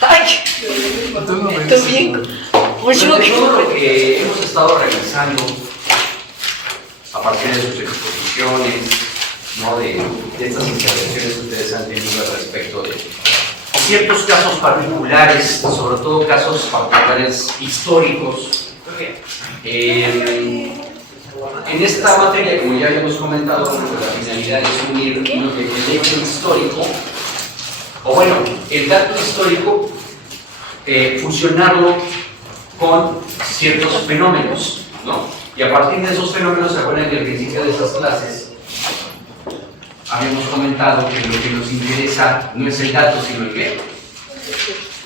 ¡Ay! Tú bien. Durante todo lo que hemos estado realizando a partir de sus exposiciones, ¿no? de estas intervenciones que ustedes han tenido al respecto de ciertos casos particulares, sobre todo casos particulares históricos. En esta materia, como ya habíamos comentado, la finalidad es unir el hecho histórico, o bueno, el dato histórico, fusionarlo con ciertos fenómenos, ¿no? Y a partir de esos fenómenos, se acuerdan que al principio de esas clases habíamos comentado que lo que nos interesa no es el dato, sino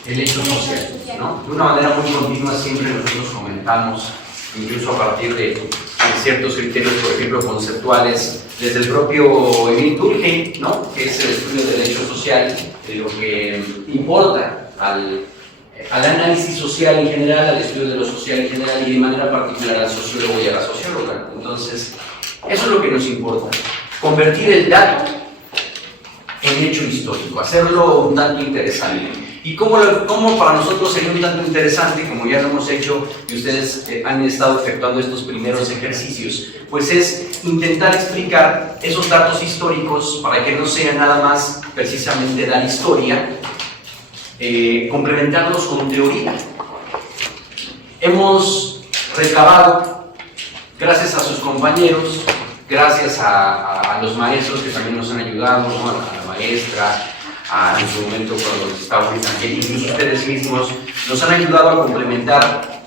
el hecho social, ¿no? De una manera muy continua siempre nosotros comentamos, incluso a partir de ciertos criterios, por ejemplo, conceptuales, desde el propio Emil Durkheim, ¿no? Que es el estudio del hecho social, de lo que importa al análisis social en general, al estudio de lo social en general y de manera particular al sociólogo y a la socióloga. Entonces, eso es lo que nos importa, convertir el dato en hecho histórico, hacerlo un tanto interesante. ¿Y cómo para nosotros sería un tanto interesante, como ya lo hemos hecho y ustedes han estado efectuando estos primeros ejercicios? Pues es intentar explicar esos datos históricos para que no sea nada más precisamente dar historia, complementarlos con teoría. Hemos recabado, gracias a sus compañeros, gracias a los maestros que también nos han ayudado, ¿no? A la maestra, en su momento cuando estaba también, incluso ustedes mismos, nos han ayudado a complementar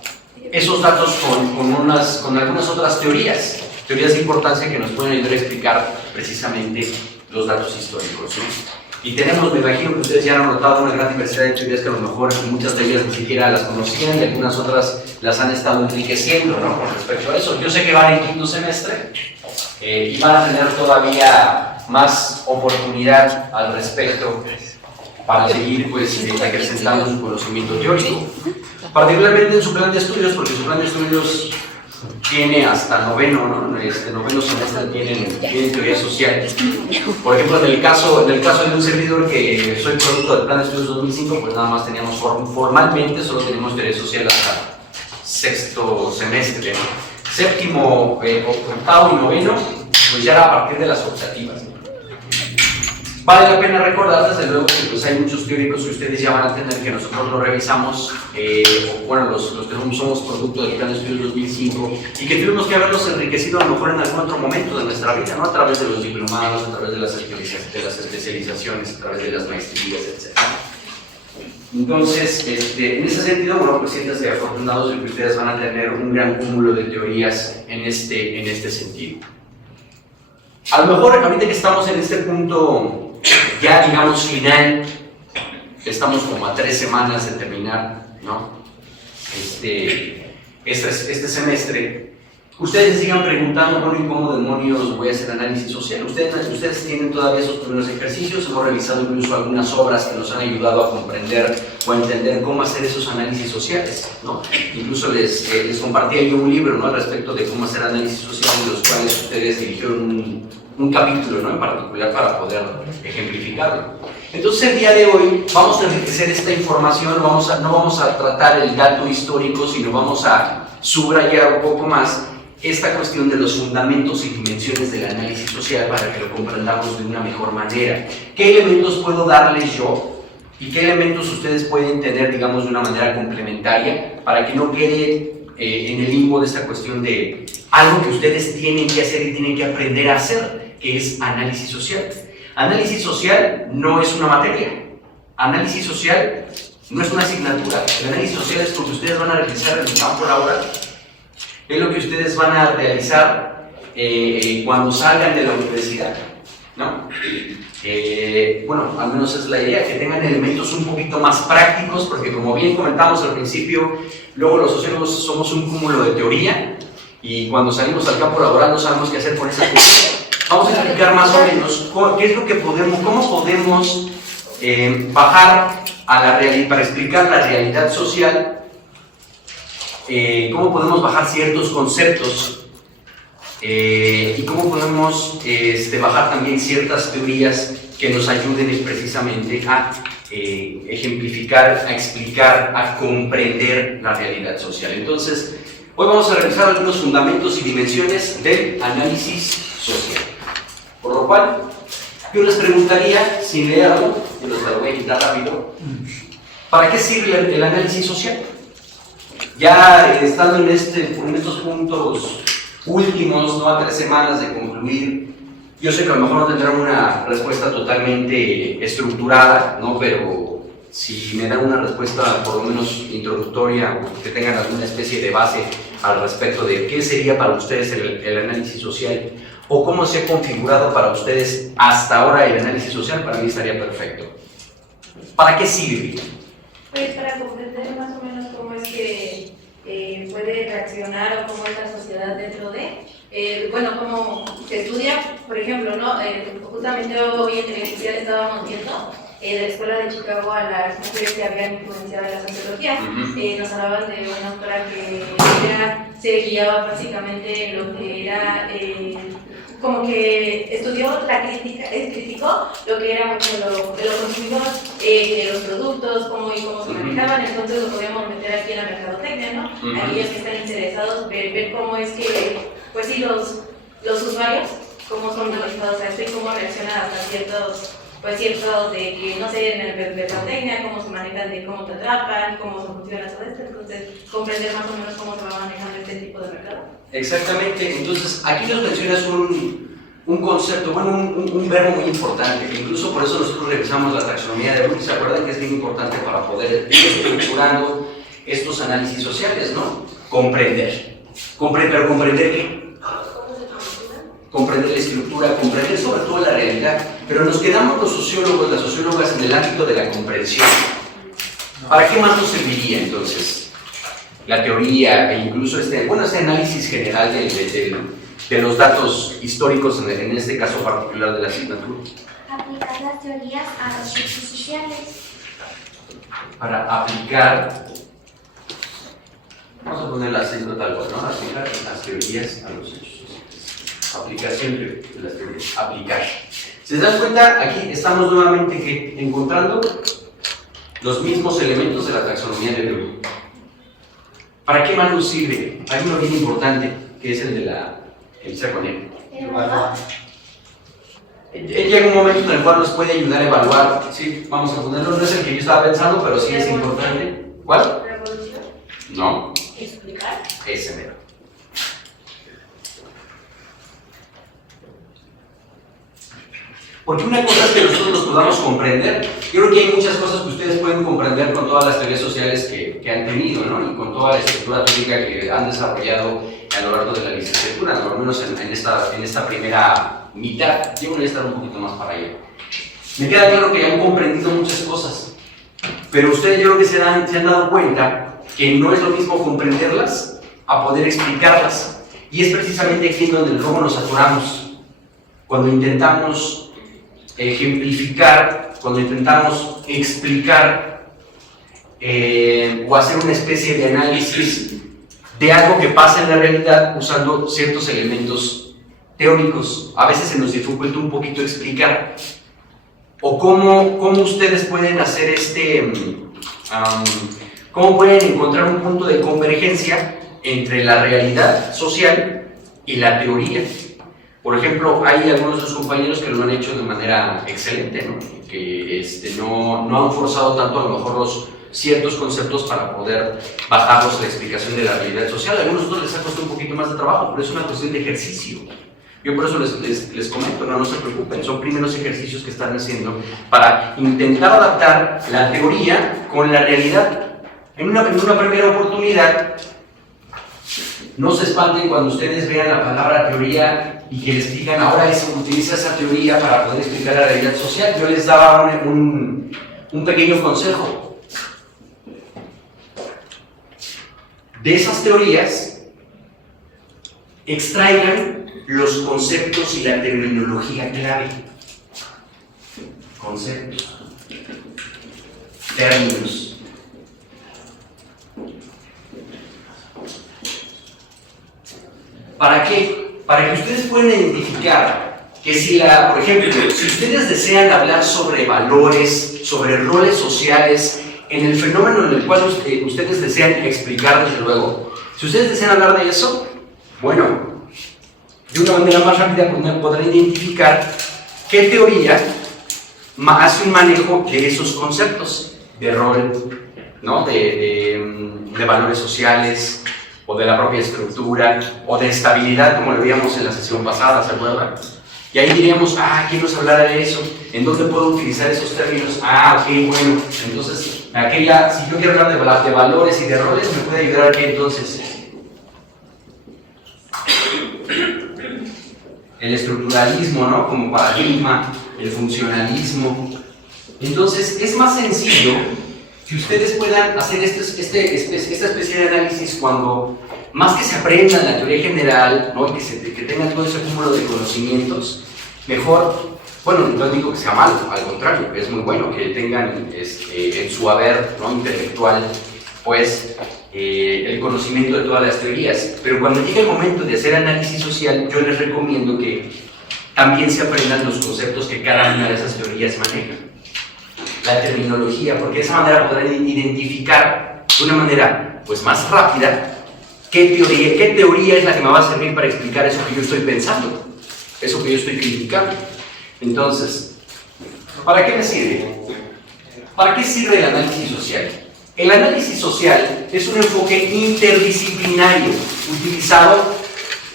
esos datos con algunas otras teorías de importancia que nos pueden ayudar a explicar precisamente los datos históricos, ¿no? Y tenemos, me imagino que ustedes ya han notado una gran diversidad de teorías que a lo mejor muchas de ellas ni siquiera las conocían y algunas otras las han estado enriqueciendo, ¿no? Con respecto a eso. Yo sé que van en quinto semestre y van a tener todavía más oportunidad al respecto para seguir pues, acrecentando su conocimiento teórico, particularmente en su plan de estudios, porque su plan de estudios tiene hasta noveno, ¿no? Noveno semestre tienen teoría social. Por ejemplo, en el caso de un servidor que soy producto del plan de estudios 2005, pues nada más teníamos formalmente, solo tenemos teoría social hasta sexto semestre, ¿no? Séptimo, octavo y noveno, pues ya era a partir de las optativas, ¿no? Vale la pena recordar, desde luego, que pues hay muchos teóricos que ustedes ya van a tener que nosotros lo revisamos, bueno, los que somos producto del plan de estudios 2005 y que tuvimos que haberlos enriquecido a lo mejor en algún otro momento de nuestra vida, ¿no? A través de los diplomados, a través de las especializaciones, a través de las maestrías, etc. Entonces, en ese sentido, bueno, pues siéntanse afortunados de que ustedes van a tener un gran cúmulo de teorías en este sentido. A lo mejor, ahorita que estamos en este punto ya digamos final, estamos como a 3 semanas de terminar, ¿no? Este semestre, ustedes sigan preguntando, bueno, ¿y cómo demonios voy a hacer análisis social? Ustedes tienen todavía esos primeros ejercicios, hemos revisado incluso algunas obras que nos han ayudado a comprender o a entender cómo hacer esos análisis sociales, ¿no? Incluso les compartía yo un libro, ¿no? Al respecto de cómo hacer análisis social, en los cuales ustedes dirigieron un capítulo, ¿no? En particular para poder ejemplificarlo. Entonces el día de hoy vamos a enriquecer esta información, no vamos a tratar el dato histórico, sino vamos a subrayar un poco más esta cuestión de los fundamentos y dimensiones del análisis social para que lo comprendamos de una mejor manera. ¿Qué elementos puedo darles yo y qué elementos ustedes pueden tener, digamos, de una manera complementaria para que no quede en el limbo de esta cuestión de algo que ustedes tienen que hacer y tienen que aprender a hacer, que es análisis social? Análisis social no es una materia, análisis social no es una asignatura. El análisis social es lo que ustedes van a realizar en el campo laboral, es lo que ustedes van a realizar cuando salgan de la universidad, ¿no? Bueno, al menos es la idea, que tengan elementos un poquito más prácticos, porque como bien comentamos al principio, luego los sociólogos somos un cúmulo de teoría y cuando salimos al campo laboral no sabemos qué hacer con esa teoría. Vamos a explicar más o menos qué es lo que cómo podemos bajar a la realidad, para explicar la realidad social, cómo podemos bajar ciertos conceptos y cómo podemos bajar también ciertas teorías que nos ayuden precisamente a ejemplificar, a explicar, a comprender la realidad social. Entonces, hoy vamos a revisar algunos fundamentos y dimensiones del análisis social. Por lo cual, yo les preguntaría, sin leerlo, yo los voy a quitar rápido, ¿para qué sirve el análisis social? Ya estando en estos puntos últimos, ¿no?, a 3 semanas de concluir, yo sé que a lo mejor no tendrán una respuesta totalmente estructurada, ¿no?, pero si me dan una respuesta por lo menos introductoria o que tengan alguna especie de base al respecto de qué sería para ustedes el análisis social o cómo se ha configurado para ustedes hasta ahora el análisis social, para mí estaría perfecto. ¿Para qué sirve? Pues para comprender más o menos cómo es que puede reaccionar o cómo es la sociedad dentro de, bueno, cómo se estudia, por ejemplo, ¿no? Justamente hoy en el especial estábamos viendo de la escuela de Chicago a las mujeres que habían influenciado la sociología. Nos hablaban de una autora que se guiaba básicamente en lo que era como que estudió la crítica, criticó lo que era mucho de lo consumidor, de los productos, cómo se manejaban. Entonces lo podíamos meter aquí en la mercadotecnia, ¿no? Aquellos que están interesados, ver cómo es que, pues sí, los usuarios, cómo son realizados a esto y cómo reaccionan hasta ciertos de que, no sé, en el mercadotecnia, cómo se manejan, de cómo te atrapan, cómo funciona todo esto. Entonces, comprender más o menos cómo se va manejando este tipo de mercado. Exactamente. Entonces, aquí nos mencionas un concepto, bueno, un verbo muy importante, que incluso por eso nosotros revisamos la taxonomía de Bloom. ¿Se acuerdan que es bien importante para poder ir estructurando estos análisis sociales, ¿no? Comprender. ¿Pero comprender qué? Comprender la estructura, comprender sobre todo la realidad. Pero nos quedamos los sociólogos, las sociólogas en el ámbito de la comprensión. ¿Para qué más nos serviría entonces la teoría e incluso este análisis general de los datos históricos, en este caso particular de la asignatura? Aplicar las teorías a los hechos sociales. Para aplicar, vamos a poner la acento tal cual, ¿no? Aplicar las teorías a los hechos sociales. Aplicación de las teorías. Aplicar. Si se dan cuenta, aquí estamos nuevamente encontrando los mismos elementos de la taxonomía de Bloom. ¿Para qué más nos sirve? Hay uno bien importante, que es el de el ser con él. Llega un momento en el cual nos puede ayudar a evaluar. Sí, vamos a ponerlo, no es el que yo estaba pensando, pero sí es importante. ¿Cuál? ¿Revolución? No. ¿Explicar? Ese mero. Porque una cosa es que nosotros nos podamos comprender. Yo creo que hay muchas cosas que ustedes pueden comprender con todas las teorías sociales que han tenido, ¿no? Y con toda la estructura teórica que han desarrollado a lo largo de la licenciatura, por lo menos en esta primera mitad. Yo voy a estar un poquito más para allá. Me queda claro que han comprendido muchas cosas, pero ustedes yo creo que se han dado cuenta que no es lo mismo comprenderlas a poder explicarlas. Y es precisamente aquí en donde luego nos atoramos, cuando intentamos ejemplificar, cuando intentamos explicar o hacer una especie de análisis de algo que pasa en la realidad usando ciertos elementos teóricos. A veces se nos dificulta un poquito explicar. O cómo ustedes pueden hacer cómo pueden encontrar un punto de convergencia entre la realidad social y la teoría. Por ejemplo, hay algunos de los compañeros que lo han hecho de manera excelente, ¿no? Que no han forzado tanto a lo mejor los ciertos conceptos para poder bajarlos a la explicación de la realidad social. A algunos otros les ha costado un poquito más de trabajo, pero es una cuestión de ejercicio. Yo por eso les comento, no se preocupen, son primeros ejercicios que están haciendo para intentar adaptar la teoría con la realidad. En una primera oportunidad, no se espanten cuando ustedes vean la palabra teoría y que les digan, ahora utiliza esa teoría para poder explicar la realidad social. Yo les daba un pequeño consejo. De esas teorías, extraigan los conceptos y la terminología clave. Conceptos, términos. ¿Para qué? Para que ustedes puedan identificar que por ejemplo, si ustedes desean hablar sobre valores, sobre roles sociales, en el fenómeno en el cual ustedes desean explicar, desde luego, si ustedes desean hablar de eso, bueno, de una manera más rápida podrán identificar qué teoría hace un manejo de esos conceptos de rol, ¿no? de valores sociales, o de la propia estructura, o de estabilidad, como lo veíamos en la sesión pasada, ¿se acuerdan? Y ahí diríamos, ¿quién nos hablará de eso? ¿En dónde puedo utilizar esos términos? Ok, bueno, entonces, si yo quiero hablar de valores y de roles, ¿me puede ayudar aquí entonces? El estructuralismo, ¿no? Como paradigma, el funcionalismo. Entonces, es más sencillo que ustedes puedan hacer esta especie de análisis cuando, más que se aprendan la teoría general, ¿no? Y que tengan todo ese cúmulo de conocimientos, mejor, bueno, no digo que sea malo, al contrario, es muy bueno que tengan en su haber, ¿no? Intelectual, pues, el conocimiento de todas las teorías. Pero cuando llegue el momento de hacer análisis social, yo les recomiendo que también se aprendan los conceptos que cada una de esas teorías maneja. La terminología, porque de esa manera podrán identificar de una manera pues más rápida qué teoría es la que me va a servir para explicar eso que yo estoy pensando, eso que yo estoy criticando. Entonces, ¿para qué me sirve? ¿Para qué sirve el análisis social? El análisis social es un enfoque interdisciplinario utilizado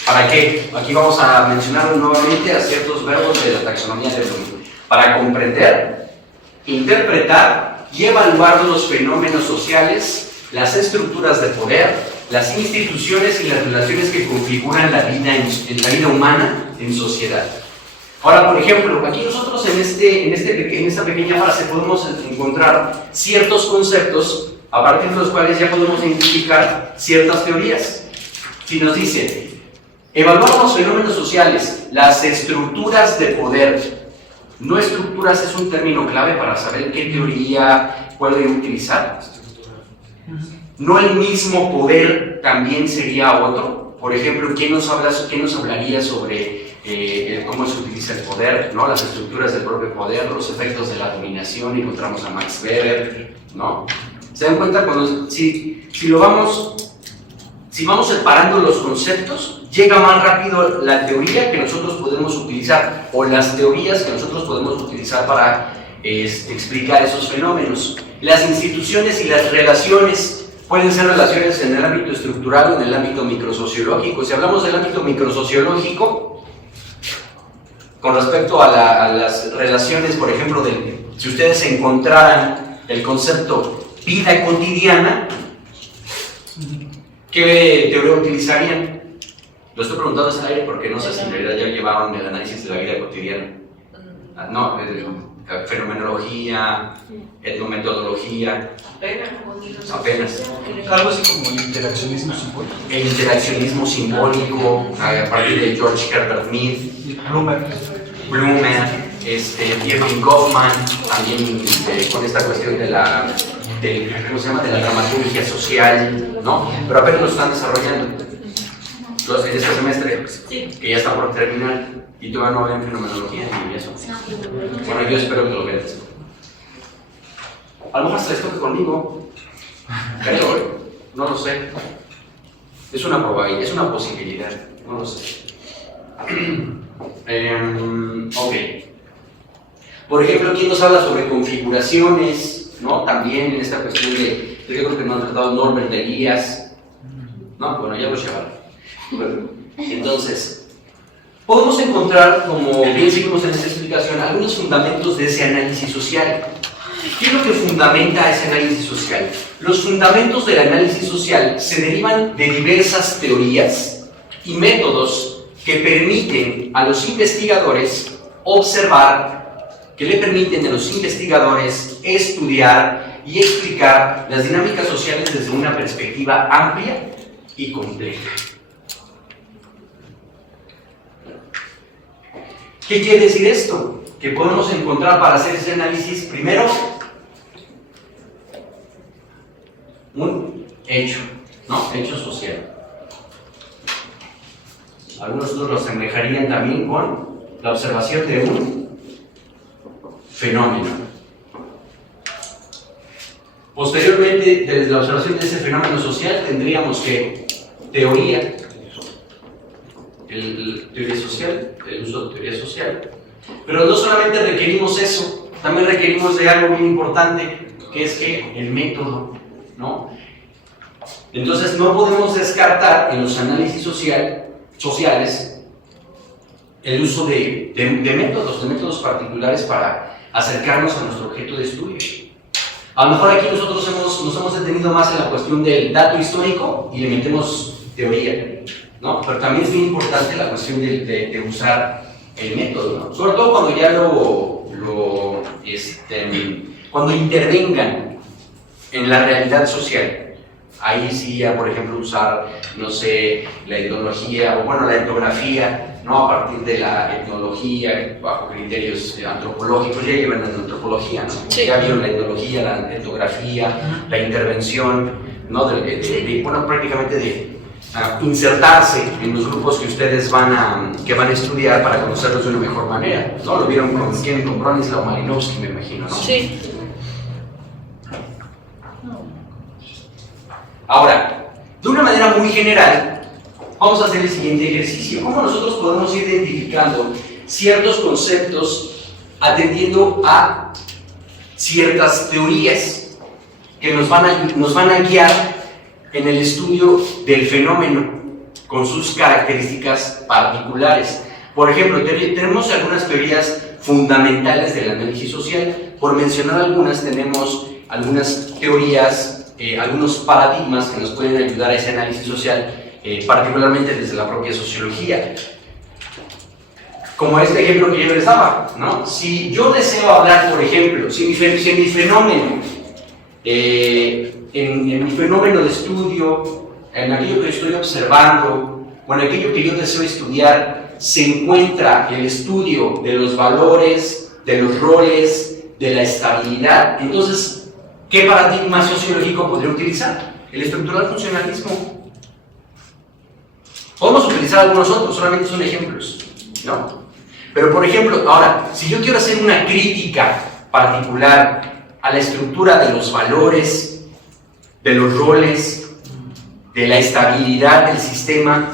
¿para qué? Aquí vamos a mencionar nuevamente a ciertos verbos de la taxonomía de Bloom. Para comprender, interpretar y evaluar los fenómenos sociales, las estructuras de poder, las instituciones y las relaciones que configuran la vida en la vida humana en sociedad. Ahora, por ejemplo, aquí nosotros en esta pequeña frase podemos encontrar ciertos conceptos a partir de los cuales ya podemos identificar ciertas teorías. Si nos dice, evaluar los fenómenos sociales, las estructuras de poder. No estructuras es un término clave para saber qué teoría puede utilizar. No el mismo poder también sería otro. Por ejemplo, ¿quién nos hablaría sobre cómo se utiliza el poder, ¿no? Las estructuras del propio poder, los efectos de la dominación? Encontramos a Max Weber, ¿no? ¿Se dan cuenta? Si vamos separando los conceptos, llega más rápido la teoría que nosotros podemos utilizar, o las teorías que nosotros podemos utilizar para explicar esos fenómenos. Las instituciones y las relaciones pueden ser relaciones en el ámbito estructural o en el ámbito microsociológico. Si hablamos del ámbito microsociológico, con respecto a las relaciones, por ejemplo, si ustedes encontraran el concepto vida cotidiana, ¿qué teoría utilizarían? Lo estoy preguntando en el aire porque no sé si en realidad ya llevaban el análisis de la vida cotidiana. No, fenomenología, etnometodología. Apenas. Algo así como el interaccionismo simbólico. El interaccionismo simbólico, a partir de George Herbert Mead, Blumer, Irving Goffman, también con esta cuestión de la dramaturgia social, ¿no? Pero apenas lo están desarrollando. En este semestre, que ya está por terminar, y todavía no ven fenomenología ni eso. Bueno, yo espero que lo vean. A lo mejor se les toque conmigo, creo, no lo sé. Es una probabilidad, es una posibilidad, no lo sé. Ok. Por ejemplo, ¿quién nos habla sobre configuraciones? ¿No? También en esta cuestión yo creo que nos han tratado Norbert Elias. No, bueno, ya lo llevaron. Bueno, entonces, podemos encontrar, como bien seguimos en esta explicación, algunos fundamentos de ese análisis social. ¿Qué es lo que fundamenta ese análisis social? Los fundamentos del análisis social se derivan de diversas teorías y métodos que permiten a los investigadores observar, que le permiten a los investigadores estudiar y explicar las dinámicas sociales desde una perspectiva amplia y compleja. ¿Qué quiere decir esto? Que podemos encontrar para hacer ese análisis, primero, un hecho, ¿no? Hecho social. Algunos otros lo asemejarían también con la observación de un fenómeno. Posteriormente, desde la observación de ese fenómeno social, tendríamos que teoría, teoría social, el uso de teoría social. Pero no solamente requerimos eso, también requerimos de algo muy importante, que es que el método, ¿no? Entonces no podemos descartar en los análisis sociales el uso de métodos particulares para acercarnos a nuestro objeto de estudio. A lo mejor aquí nosotros nos hemos detenido más en la cuestión del dato histórico y le metemos teoría, ¿no? Pero también es muy importante la cuestión de usar el método, ¿no? Sobre todo cuando ya cuando intervengan en la realidad social. Ahí sí ya, por ejemplo, usar, no sé, la etnología, o bueno, la etnografía, ¿no? A partir de la etnología, bajo criterios antropológicos, ya llevan la antropología, ¿no? Sí. Ya vieron la etnología, la etnografía, la intervención, ¿no? Bueno, prácticamente de insertarse en los grupos que ustedes van a estudiar para conocerlos de una mejor manera, ¿no? Lo vieron con Bronislaw Malinowski, me imagino, ¿no? Sí. Ahora, de una manera muy general, vamos a hacer el siguiente ejercicio. ¿Cómo nosotros podemos ir identificando ciertos conceptos atendiendo a ciertas teorías que nos van a guiar en el estudio del fenómeno con sus características particulares? Por ejemplo, tenemos algunas teorías fundamentales del análisis social. Por mencionar algunas, tenemos algunas teorías, algunos paradigmas que nos pueden ayudar a ese análisis social, particularmente desde la propia sociología. Como este ejemplo que yo les daba, ¿no? Si yo deseo hablar, por ejemplo, si mi fenómeno, en mi fenómeno de estudio, en aquello que estoy observando, o en aquello que yo deseo estudiar, se encuentra el estudio de los valores, de los roles, de la estabilidad, entonces, ¿qué paradigma sociológico podría utilizar? El estructural funcionalismo. Podemos utilizar algunos otros, solamente son ejemplos, ¿no? Pero, por ejemplo, ahora, si yo quiero hacer una crítica particular a la estructura de los valores, de los roles, de la estabilidad del sistema,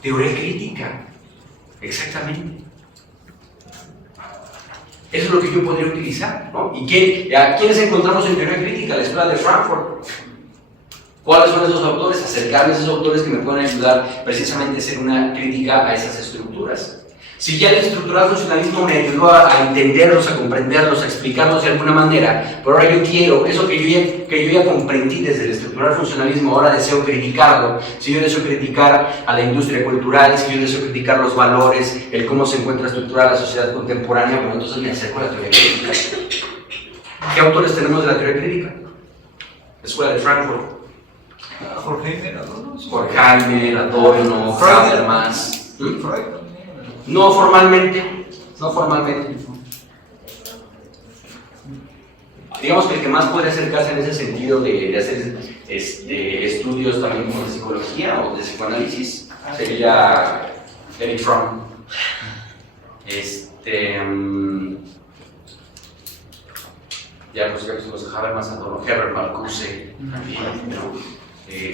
teoría crítica, exactamente. Eso es lo que yo podría utilizar, ¿no? ¿Y a quiénes encontramos en teoría crítica? La escuela de Frankfurt. ¿Cuáles son esos autores? Acercarme a esos autores que me pueden ayudar precisamente a hacer una crítica a esas estructuras. Si ya el estructural funcionalismo me ayudó a entenderlos, a comprenderlos, a explicarlos de alguna manera, pero ahora yo quiero, eso que yo ya comprendí desde el estructural funcionalismo, ahora deseo criticarlo. Si yo deseo criticar a la industria cultural, si yo deseo criticar los valores, el cómo se encuentra estructurada la sociedad contemporánea, bueno, entonces me acerco a la teoría crítica. ¿Qué autores tenemos de la teoría crítica? La escuela de Frankfurt. Horkheimer, Adorno, Habermas. No formalmente. Digamos que el que más puede acercarse en ese sentido de hacer estudios también como de psicología o de psicoanálisis sería Eric Fromm. Ya pues los de Habermas, Adorno, Herbert Marcuse, también, ¿no?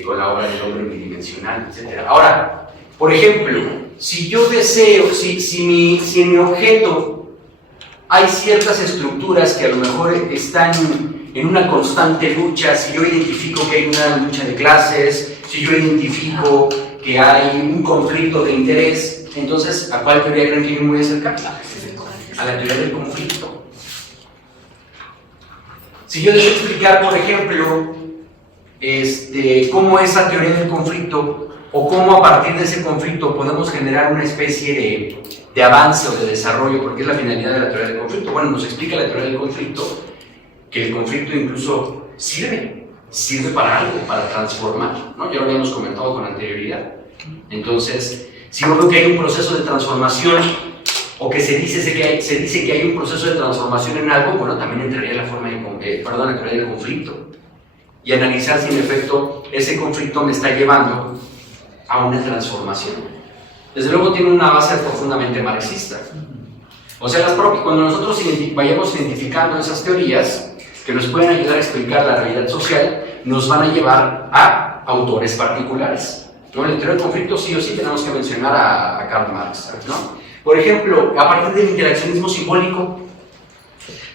Con la obra del hombre unidimensional, etc. Ahora, por ejemplo, si yo deseo, si en mi objeto hay ciertas estructuras que a lo mejor están en una constante lucha, si yo identifico que hay una lucha de clases, si yo identifico que hay un conflicto de interés, entonces, ¿a cuál teoría creen que yo me voy a acercar? A la teoría del conflicto. Si yo deseo explicar, por ejemplo, cómo esa teoría del conflicto o cómo a partir de ese conflicto podemos generar una especie de avance o de desarrollo, porque es la finalidad de la teoría del conflicto. Bueno, nos explica la teoría del conflicto que el conflicto incluso sirve para algo, para transformar, ¿no? Ya lo habíamos comentado con anterioridad. Entonces, si yo veo que hay un proceso de transformación o que se dice que hay un proceso de transformación en algo, bueno, también entraría la teoría del conflicto y analizar si en efecto ese conflicto me está llevando a una transformación. desde luego tiene una base profundamente marxista. O sea, cuando nosotros vayamos identificando esas teorías que nos pueden ayudar a explicar la realidad social, nos van a llevar a autores particulares, ¿no? En el teoría del conflicto sí o sí tenemos que mencionar a Karl Marx, ¿no? Por ejemplo, a partir del interaccionismo simbólico,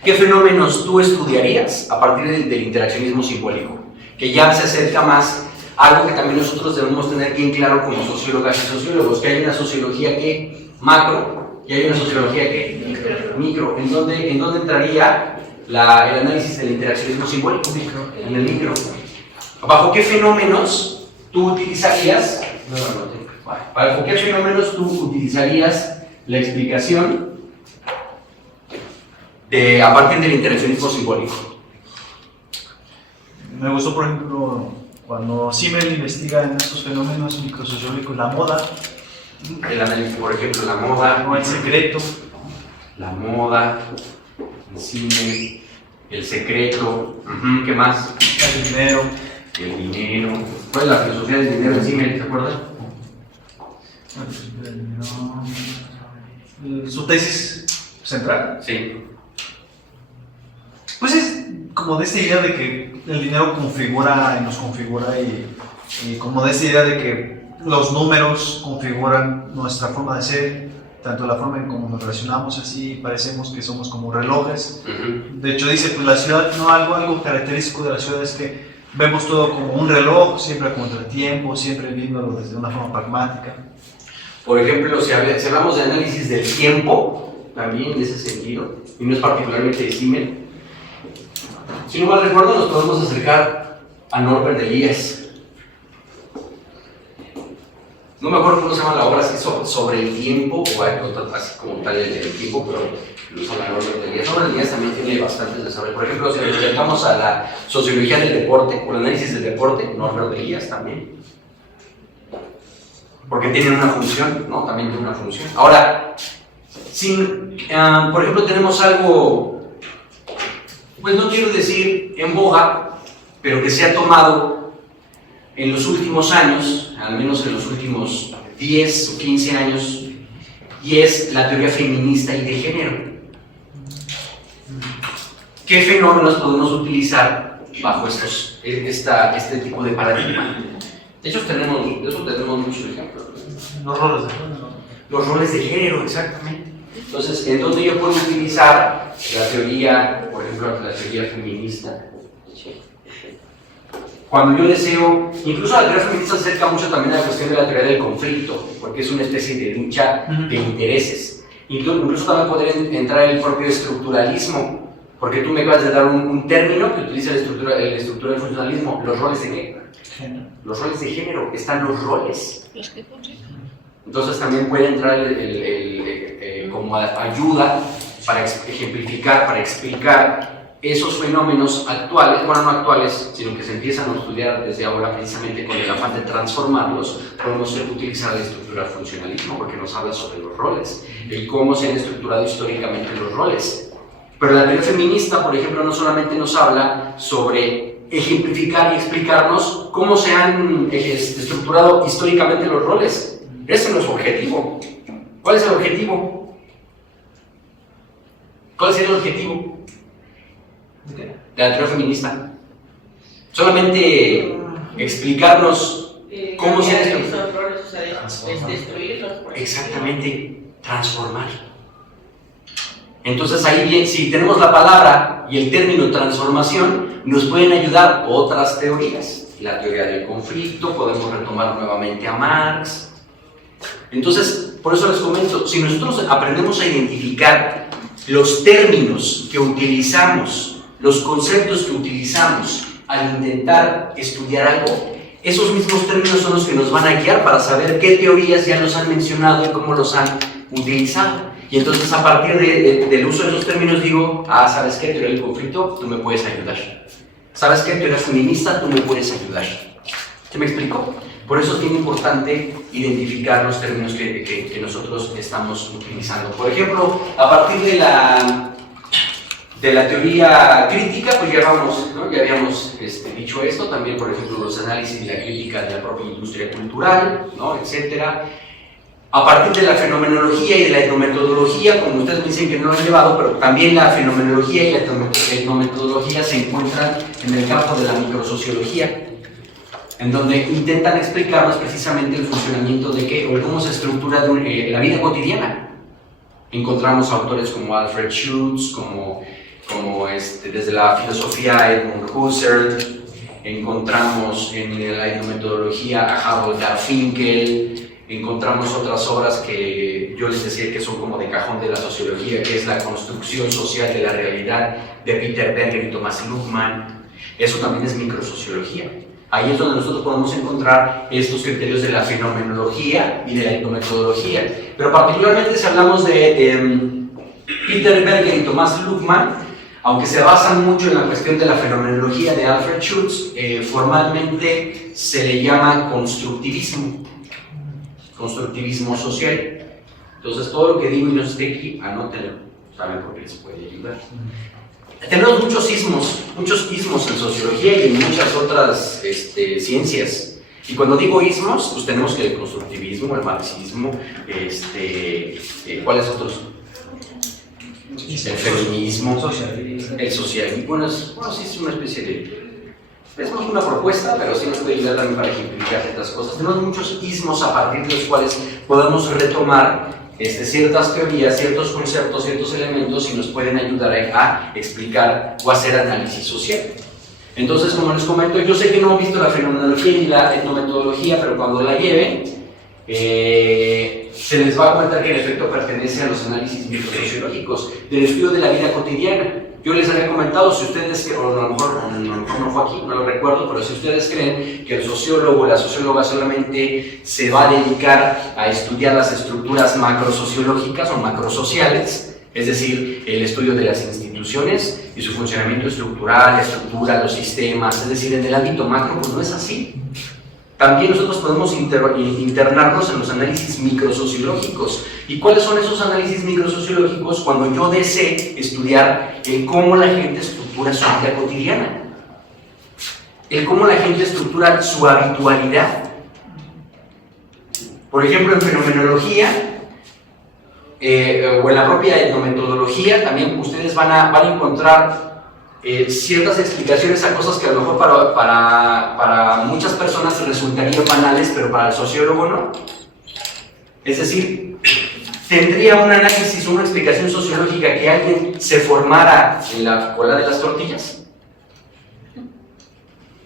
¿qué fenómenos tú estudiarías a partir del interaccionismo simbólico? Que ya se acerca más a algo que también nosotros debemos tener bien claro como sociólogas y sociólogos, que hay una sociología que macro y hay una sociología que micro. ¿En dónde entraría el análisis del interaccionismo simbólico? En el micro. ¿Bajo qué fenómenos tú utilizarías? ¿Bajo qué fenómenos tú utilizarías la explicación a partir del interaccionismo simbólico? Me gustó, por ejemplo, cuando Simmel investiga en estos fenómenos microsociológicos la moda. El análisis, por ejemplo, la moda. O el secreto. La moda, el cine, el secreto. ¿Qué más? El dinero. El dinero. ¿Cuál es la filosofía del dinero en Simmel? ¿Te acuerdas? Su tesis central. Sí. Pues es como de esta idea de que el dinero configura y nos configura y como de esta idea de que los números configuran nuestra forma de ser, tanto la forma en cómo nos relacionamos, así parecemos que somos como relojes. De hecho dice, pues la ciudad, no, algo característico de la ciudad es que vemos todo como un reloj, siempre contra el tiempo, siempre viéndolo desde una forma pragmática. Por ejemplo, si hablamos de análisis del tiempo, también en ese sentido, y no es particularmente de Simmel, si no mal recuerdo, nos podemos acercar a Norbert Elias. No me acuerdo cómo se llama la obra, si sobre el tiempo, o algo así como tal el tiempo, pero lo usa la Norbert Elias. Norbert Elias también tiene bastantes desarrollos. Por ejemplo, si nos acercamos a la sociología del deporte, o el análisis del deporte, Norbert Elias también. Porque tienen una función, ¿no? También tienen una función. Ahora, por ejemplo, tenemos algo, pues no quiero decir en boga, pero que se ha tomado en los últimos años, al menos en los últimos 10 o 15 años, y es la teoría feminista y de género. ¿Qué fenómenos podemos utilizar bajo este tipo de paradigma? De hecho, tenemos muchos ejemplos. Los roles de género. Los roles de género, exactamente. Entonces, ¿en dónde yo puedo utilizar la teoría, por ejemplo, la teoría feminista? Cuando yo deseo, incluso la teoría feminista se acerca mucho también a la cuestión de la teoría del conflicto, porque es una especie de lucha de intereses. Incluso también podría entrar el propio estructuralismo, porque tú me acabas de dar un término que utiliza el estructuralismo funcionalismo. ¿Los roles de qué? Los roles de género, están los roles. Entonces también puede entrar como ayuda para ejemplificar, para explicar esos fenómenos actuales, bueno, no actuales, sino que se empiezan a estudiar desde ahora precisamente con el afán de transformarlos. Podemos utilizar el estructural funcionalismo porque nos habla sobre los roles, el cómo se han estructurado históricamente los roles. Pero la teoría feminista, por ejemplo, no solamente nos habla sobre ejemplificar y explicarnos cómo se han estructurado históricamente los roles. Ese no es su objetivo. ¿Cuál es el objetivo? ¿Cuál es el objetivo de la teoría feminista? Solamente explicarnos cómo se han estructurado. Destruirlos. Exactamente, transformar. Entonces ahí bien, si tenemos la palabra y el término transformación, nos pueden ayudar otras teorías. La teoría del conflicto, podemos retomar nuevamente a Marx. Entonces, por eso les comento, si nosotros aprendemos a identificar los términos que utilizamos, los conceptos que utilizamos al intentar estudiar algo, esos mismos términos son los que nos van a guiar para saber qué teorías ya nos han mencionado y cómo los han utilizado. Y entonces a partir del uso de esos términos digo, ¿sabes qué? Teoría del conflicto, tú me puedes ayudar. ¿Sabes qué? Teoría feminista, tú me puedes ayudar. ¿Se me explicó? Por eso es bien importante identificar los términos que nosotros estamos utilizando. Por ejemplo, a partir de la teoría crítica, pues ya habíamos dicho esto, también por ejemplo los análisis y la crítica de la propia industria cultural, ¿no? Etcétera. a partir de la fenomenología y de la etnometodología, como ustedes me dicen que no lo han llevado, pero también la fenomenología y la etnometodología se encuentran en el campo de la microsociología, en donde intentan explicarnos precisamente el funcionamiento de qué o cómo se estructura la vida cotidiana. Encontramos autores como Alfred Schutz, como desde la filosofía Edmund Husserl, encontramos en la etnometodología a Harold Garfinkel, encontramos otras obras que yo les decía que son como de cajón de la sociología, que es La construcción social de la realidad de Peter Berger y Thomas Luhmann. Eso también es microsociología. Ahí es donde nosotros podemos encontrar estos criterios de la fenomenología y de la etnometodología. Pero particularmente si hablamos de Peter Berger y Thomas Luhmann, aunque se basan mucho en la cuestión de la fenomenología de Alfred Schutz, formalmente se le llama constructivismo social. Entonces todo lo que digo y no esté aquí, anótenlo, saben por qué les puede ayudar. Tenemos muchos ismos en sociología y en muchas otras ciencias. Y cuando digo ismos, pues tenemos que el constructivismo, el marxismo, ¿cuáles otros? El feminismo, el socialismo. Bueno, sí es una especie de... Es más una propuesta, pero sí nos puede ayudar también para ejemplificar ciertas cosas. Tenemos muchos ismos a partir de los cuales podemos retomar ciertas teorías, ciertos conceptos, ciertos elementos y nos pueden ayudar a explicar o hacer análisis social. Entonces, como les comento, yo sé que no han visto la fenomenología y la etnometodología, pero cuando la lleven, se les va a comentar que en efecto pertenece a los análisis microsociológicos, del estudio de la vida cotidiana. Yo les había comentado, si ustedes, o a lo mejor no fue aquí, no lo recuerdo, pero si ustedes creen que el sociólogo o la socióloga solamente se va a dedicar a estudiar las estructuras macrosociológicas o macrosociales, es decir, el estudio de las instituciones y su funcionamiento estructural, la estructura, los sistemas, es decir, en el ámbito macro, pues no es así. También nosotros podemos internarnos en los análisis microsociológicos. ¿Y cuáles son esos análisis microsociológicos? Cuando yo desee estudiar el cómo la gente estructura su vida cotidiana, el cómo la gente estructura su habitualidad. Por ejemplo, en fenomenología o en la propia etnometodología también ustedes van a encontrar ciertas explicaciones a cosas que a lo mejor para muchas personas resultarían banales, pero para el sociólogo no. Es decir, ¿tendría un análisis, una explicación sociológica que alguien se formara en la cola de las tortillas?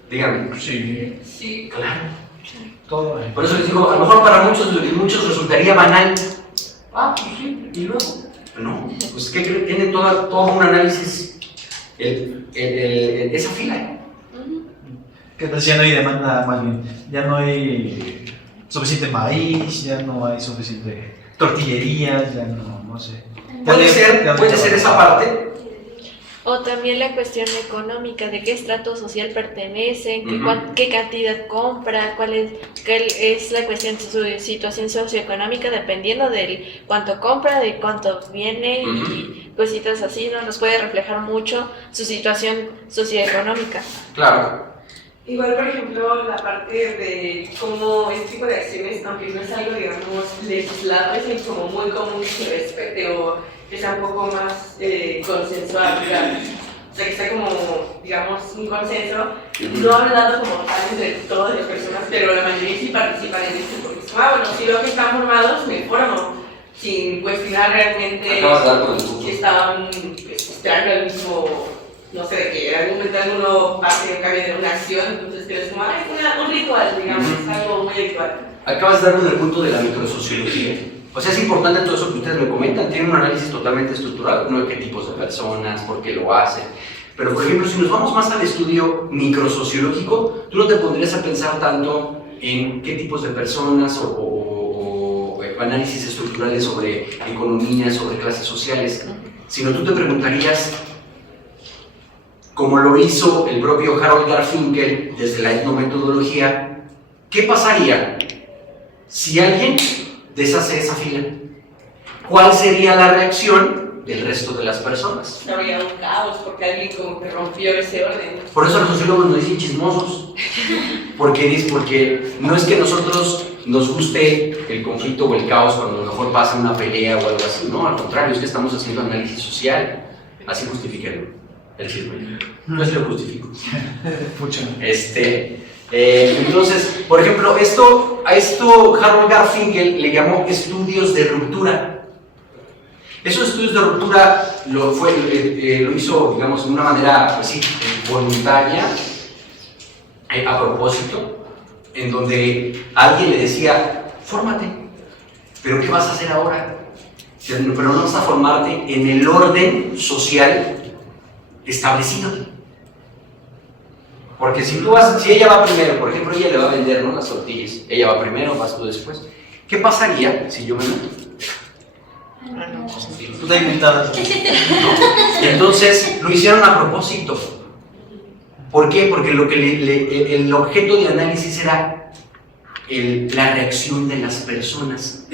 Díganme. Sí, Claro. todo. Por eso les digo, a lo mejor para muchos resultaría banal. Ah, pues sí, y luego. No, pues ¿qué creen? Tiene todo un análisis. Esa fila. Que entonces ya no hay demanda, más bien, ya no hay suficiente maíz, ya no hay suficiente tortillería, ya no sé. Puede ser esa parte. O también la cuestión económica, de qué estrato social pertenecen, Ujú. qué cantidad compra, qué es la cuestión de su situación socioeconómica, dependiendo de cuánto compra, de cuánto viene y cositas así, ¿no? Nos puede reflejar mucho su situación socioeconómica. Claro. Igual, por ejemplo, la parte de cómo este tipo de acciones, aunque no es algo, digamos, legislado, es como muy común que se respete o que sea un poco más consensual, digamos. O sea, que sea como, digamos, un consenso, no hablado como tal entre todas las personas, pero la mayoría sí participan en esto, porque es como, bueno, si veo que están formados, me formo, sin cuestionar realmente Acabas de dar con el punto. que estaban esperando el mismo, no sé, de que en algún momento alguno hace un cambio de una acción, entonces que es como, es un ritual, digamos, es algo muy ritual. Acabas de dar con el punto de la microsociología. O sea, es importante todo eso que ustedes me comentan. Tienen un análisis totalmente estructural, ¿no? De qué tipos de personas, por qué lo hacen. Pero, por ejemplo, si nos vamos más al estudio microsociológico, tú no te pondrías a pensar tanto en qué tipos de personas o análisis estructurales sobre economía, sobre clases sociales, sino tú te preguntarías, como lo hizo el propio Harold Garfinkel desde la etnometodología, ¿qué pasaría si alguien deshace esa fila? ¿Cuál sería la reacción del resto de las personas. Habría un caos porque alguien como que rompió ese orden. Por eso los sociólogos nos dicen chismosos, porque no es que a nosotros nos guste el conflicto o el caos cuando a lo mejor pasa una pelea o algo así, no, al contrario, es que estamos haciendo análisis social, así justifiquenlo, el chisme, no es lo justifico. Pucha. Entonces, por ejemplo, a esto Harold Garfinkel le llamó estudios de ruptura. Esos estudios de ruptura lo hizo, digamos, de una manera, pues sí, voluntaria, a propósito, en donde alguien le decía, fórmate, pero ¿qué vas a hacer ahora? Pero no vas a formarte en el orden social establecido. Porque si ella va primero, por ejemplo, ella le va a vender, ¿no?, las tortillas, ella va primero, vas tú después. ¿Qué pasaría si yo me meto? Tú te inventada. ¿No? Entonces lo hicieron a propósito. ¿Por qué? Porque el objeto de análisis era la reacción de las personas.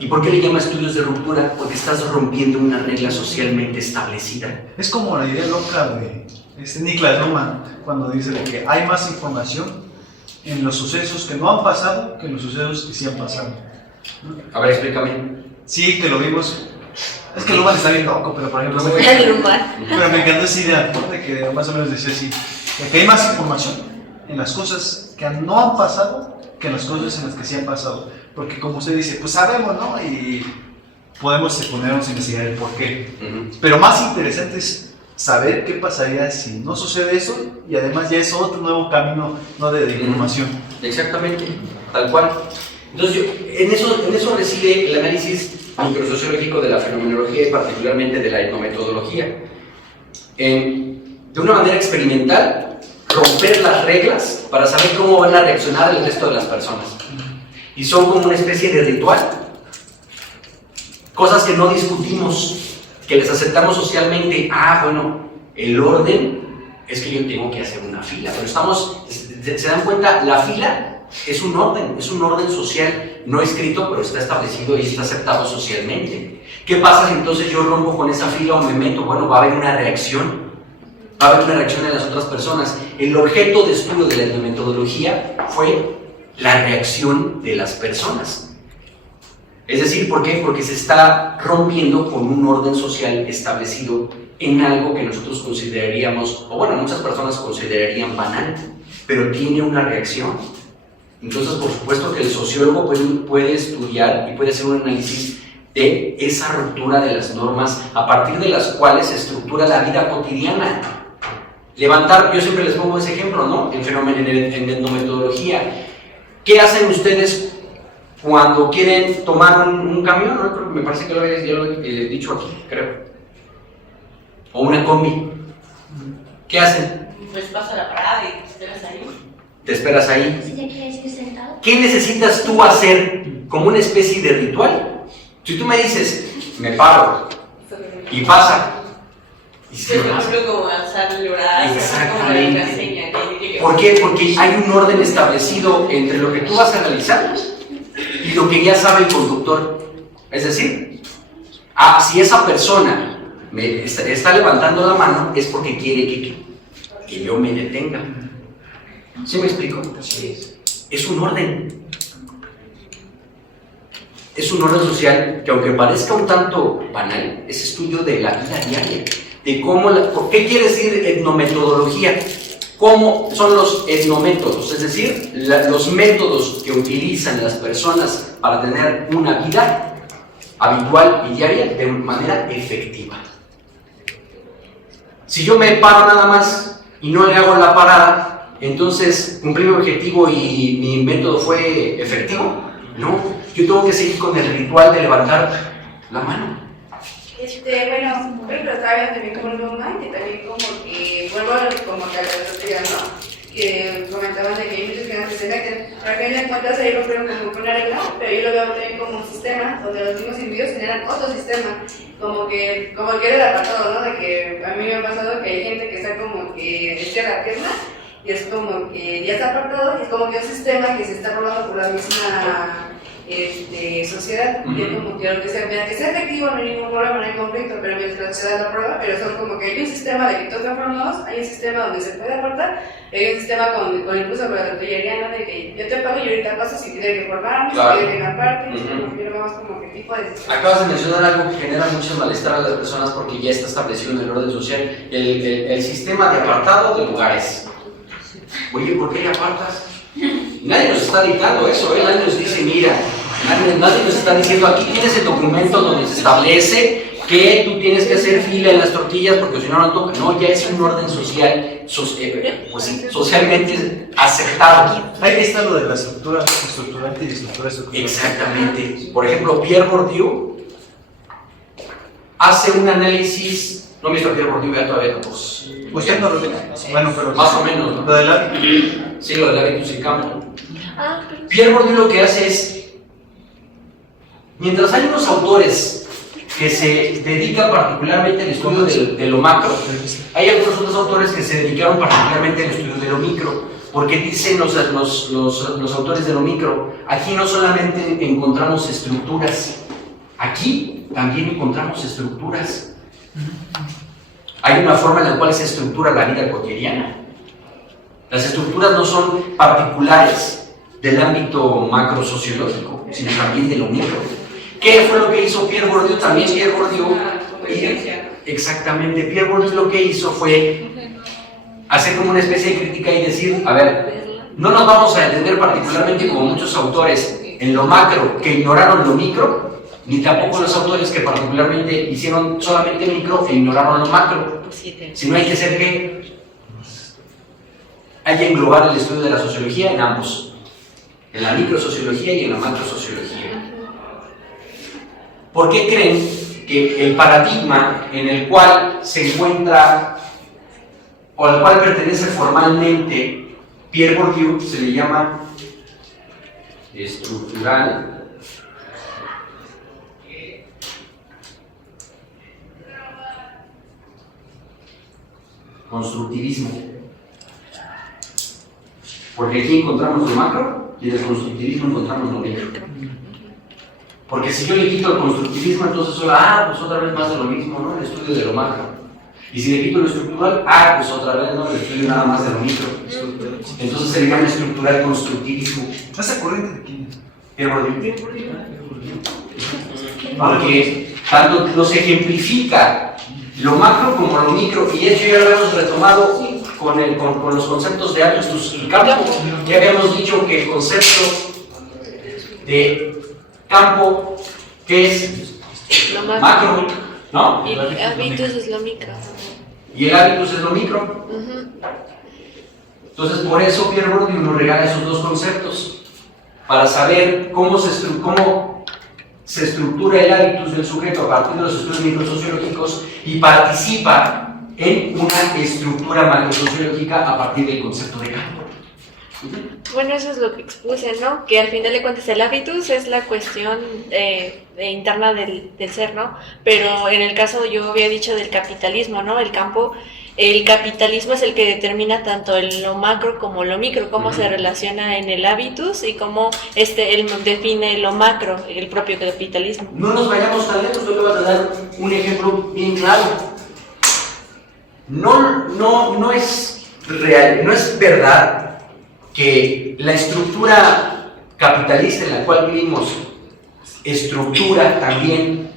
¿Y por qué le llama estudios de ruptura? Porque estás rompiendo una regla socialmente establecida. Es como la idea loca de Niklas Luhmann cuando dice de que hay más información en los sucesos que no han pasado que en los sucesos que sí han pasado. A ver, explícame. Sí, que lo vimos. Es que Luhmann está bien loco, pero por ejemplo, pero me encantó esa idea, ¿no? De que más o menos decía así, de que hay más información en las cosas que no han pasado que en las cosas en las que sí han pasado. Porque como usted dice, pues sabemos, ¿no? Y podemos ponernos a investigar el por qué. Pero más interesante es saber qué pasaría si no sucede eso y además ya es otro nuevo camino, ¿no?, de información. Exactamente, tal cual. Entonces, en eso reside el análisis microsociológico de la fenomenología y particularmente de la etnometodología. De una manera experimental, romper las reglas para saber cómo van a reaccionar el resto de las personas. Y son como una especie de ritual. Cosas que no discutimos, que les aceptamos socialmente. Bueno, el orden es que yo tengo que hacer una fila. Pero ¿se dan cuenta? La fila es un orden social no escrito, pero está establecido y está aceptado socialmente. ¿Qué pasa si entonces yo rompo con esa fila o me meto? Bueno, va a haber una reacción. Va a haber una reacción de las otras personas. El objeto de estudio de la etnometodología fue la reacción de las personas. Es decir, ¿por qué? Porque se está rompiendo con un orden social establecido en algo que nosotros consideraríamos, o bueno, muchas personas considerarían banal, pero tiene una reacción. Entonces, por supuesto que el sociólogo puede estudiar y puede hacer un análisis de esa ruptura de las normas a partir de las cuales se estructura la vida cotidiana. Yo siempre les pongo ese ejemplo, ¿no? En etnometodología. ¿Qué hacen ustedes cuando quieren tomar un camión? ¿No? Me parece que ya lo he dicho aquí, creo. O una combi. ¿Qué hacen? Pues pasa la parada y te esperas ahí. Te esperas ahí. ¿Sí te quieres ir sentado? ¿Qué necesitas tú hacer como una especie de ritual? Si tú me dices, me paro y pasa. Y Sí, por ejemplo, como alzar el brazo, como la exactamente. ¿Por qué? Porque hay un orden establecido entre lo que tú vas a realizar y lo que ya sabe el conductor. Es decir, si esa persona me está levantando la mano es porque quiere que yo me detenga. ¿Sí me explico? Sí. Es un orden. Es un orden social que, aunque parezca un tanto banal, es estudio de la vida diaria. De cómo ¿qué quiere decir etnometodología? ¿Cómo son los etnométodos? Es decir, los métodos que utilizan las personas para tener una vida habitual y diaria de manera efectiva. Si yo me paro nada más y no le hago la parada, entonces cumplí mi objetivo y mi método fue efectivo. No, yo tengo que seguir con el ritual de levantar la mano. Bueno, creo que lo estaba viendo también como Luhmann y también como que vuelvo como que a la sociedad, ¿no? Que comentaban de que hay muchos que no se que para que de cuentas ahí rompieron como una regla, pero yo lo veo también como un sistema donde los mismos individuos generan otro sistema, como que era el apartado, ¿no? De que a mí me ha pasado que hay gente que está como que estira la pierna y es como que ya está apartado y es como que un sistema que se está robando por la misma sociedad. Y es como que lo que sea, mira, que sea efectivo no hay ningún problema, no hay conflicto, pero mientras se da la prueba, pero son como que hay un sistema de que toca formados, hay un sistema donde se puede aportar, hay un sistema con incluso con la tortillería, ¿no? De que yo te pago y ahorita paso si tiene que formarme, Claro. si tiene que aparte, como que vamos como que tipo de sistema. Acabas de mencionar algo que genera mucho malestar a las personas porque ya está establecido en el orden social, el sistema de apartado de lugares. Oye, ¿por qué apartas? Nadie nos está dictando eso, nadie nos dice, mira, nadie nos está diciendo, aquí tienes el documento donde se establece que tú tienes que hacer fila en las tortillas porque si no, no toca. No, ya es un orden social, pues sí, socialmente aceptado. Ahí está lo de la estructura estructurante y estructura estructural. Exactamente. Por ejemplo, Pierre Bourdieu hace un análisis, no he visto a Pierre Bourdieu ya todavía, pues. Usted no lo ve. Bueno, pero. Más o menos, ¿no? Lo del hábito. Sí, lo del hábitus y campo. Ah, pero Pierre Bourdieu lo que hace es, mientras hay unos autores que se dedican particularmente al estudio de lo macro, hay algunos otros autores que se dedicaron particularmente al estudio de lo micro, porque dicen los autores de lo micro, aquí no solamente encontramos estructuras, aquí también encontramos estructuras. Hay una forma en la cual se estructura la vida cotidiana. Las estructuras no son particulares del ámbito macro sociológico, sino también de lo micro. ¿Qué fue lo que hizo Pierre Bourdieu? También Pierre Bourdieu, exactamente, Pierre Bourdieu lo que hizo fue hacer como una especie de crítica y decir, a ver, no nos vamos a entender particularmente como muchos autores en lo macro que ignoraron lo micro, ni tampoco los autores que particularmente hicieron solamente micro e ignoraron lo macro, sino hay que hacer que hay que englobar el estudio de la sociología en ambos, en la microsociología y en la macrosociología. ¿Por qué creen que el paradigma en el cual se encuentra o al cual pertenece formalmente Pierre Bourdieu se le llama estructural constructivismo? Porque aquí encontramos lo macro y en el constructivismo encontramos lo micro. Porque si yo le quito el constructivismo, entonces solo, pues otra vez más de lo mismo, ¿no? El estudio de lo macro. Y si le quito lo estructural, pues otra vez, ¿no? El estudio nada más de lo micro. Entonces se le llama estructural constructivismo. ¿Esa corriente de quién? Pierre Bourdieu. Porque tanto nos ejemplifica lo macro como lo micro, y eso ya lo hemos retomado con los conceptos de hábitos y campo. Ya habíamos dicho que el concepto de campo, que es lo macro, ¿no? Y el hábitus es lo micro. Y el hábitus es lo micro. Entonces, por eso Pierre Bourdieu nos regala esos dos conceptos, para saber cómo se estructura el hábitus del sujeto a partir de los estudios microsociológicos y participa en una estructura macrosociológica a partir del concepto de campo. Bueno, eso es lo que expuse, ¿no? Que al final de cuentas el hábitus es la cuestión interna del ser, ¿no? Pero en el caso yo había dicho del capitalismo, ¿no? El capitalismo es el que determina tanto lo macro como lo micro, cómo se relaciona en el hábitus y cómo él define lo macro, el propio capitalismo. No nos vayamos tan lejos, yo te voy a dar un ejemplo bien claro. No es real, no es verdad que la estructura capitalista en la cual vivimos estructura también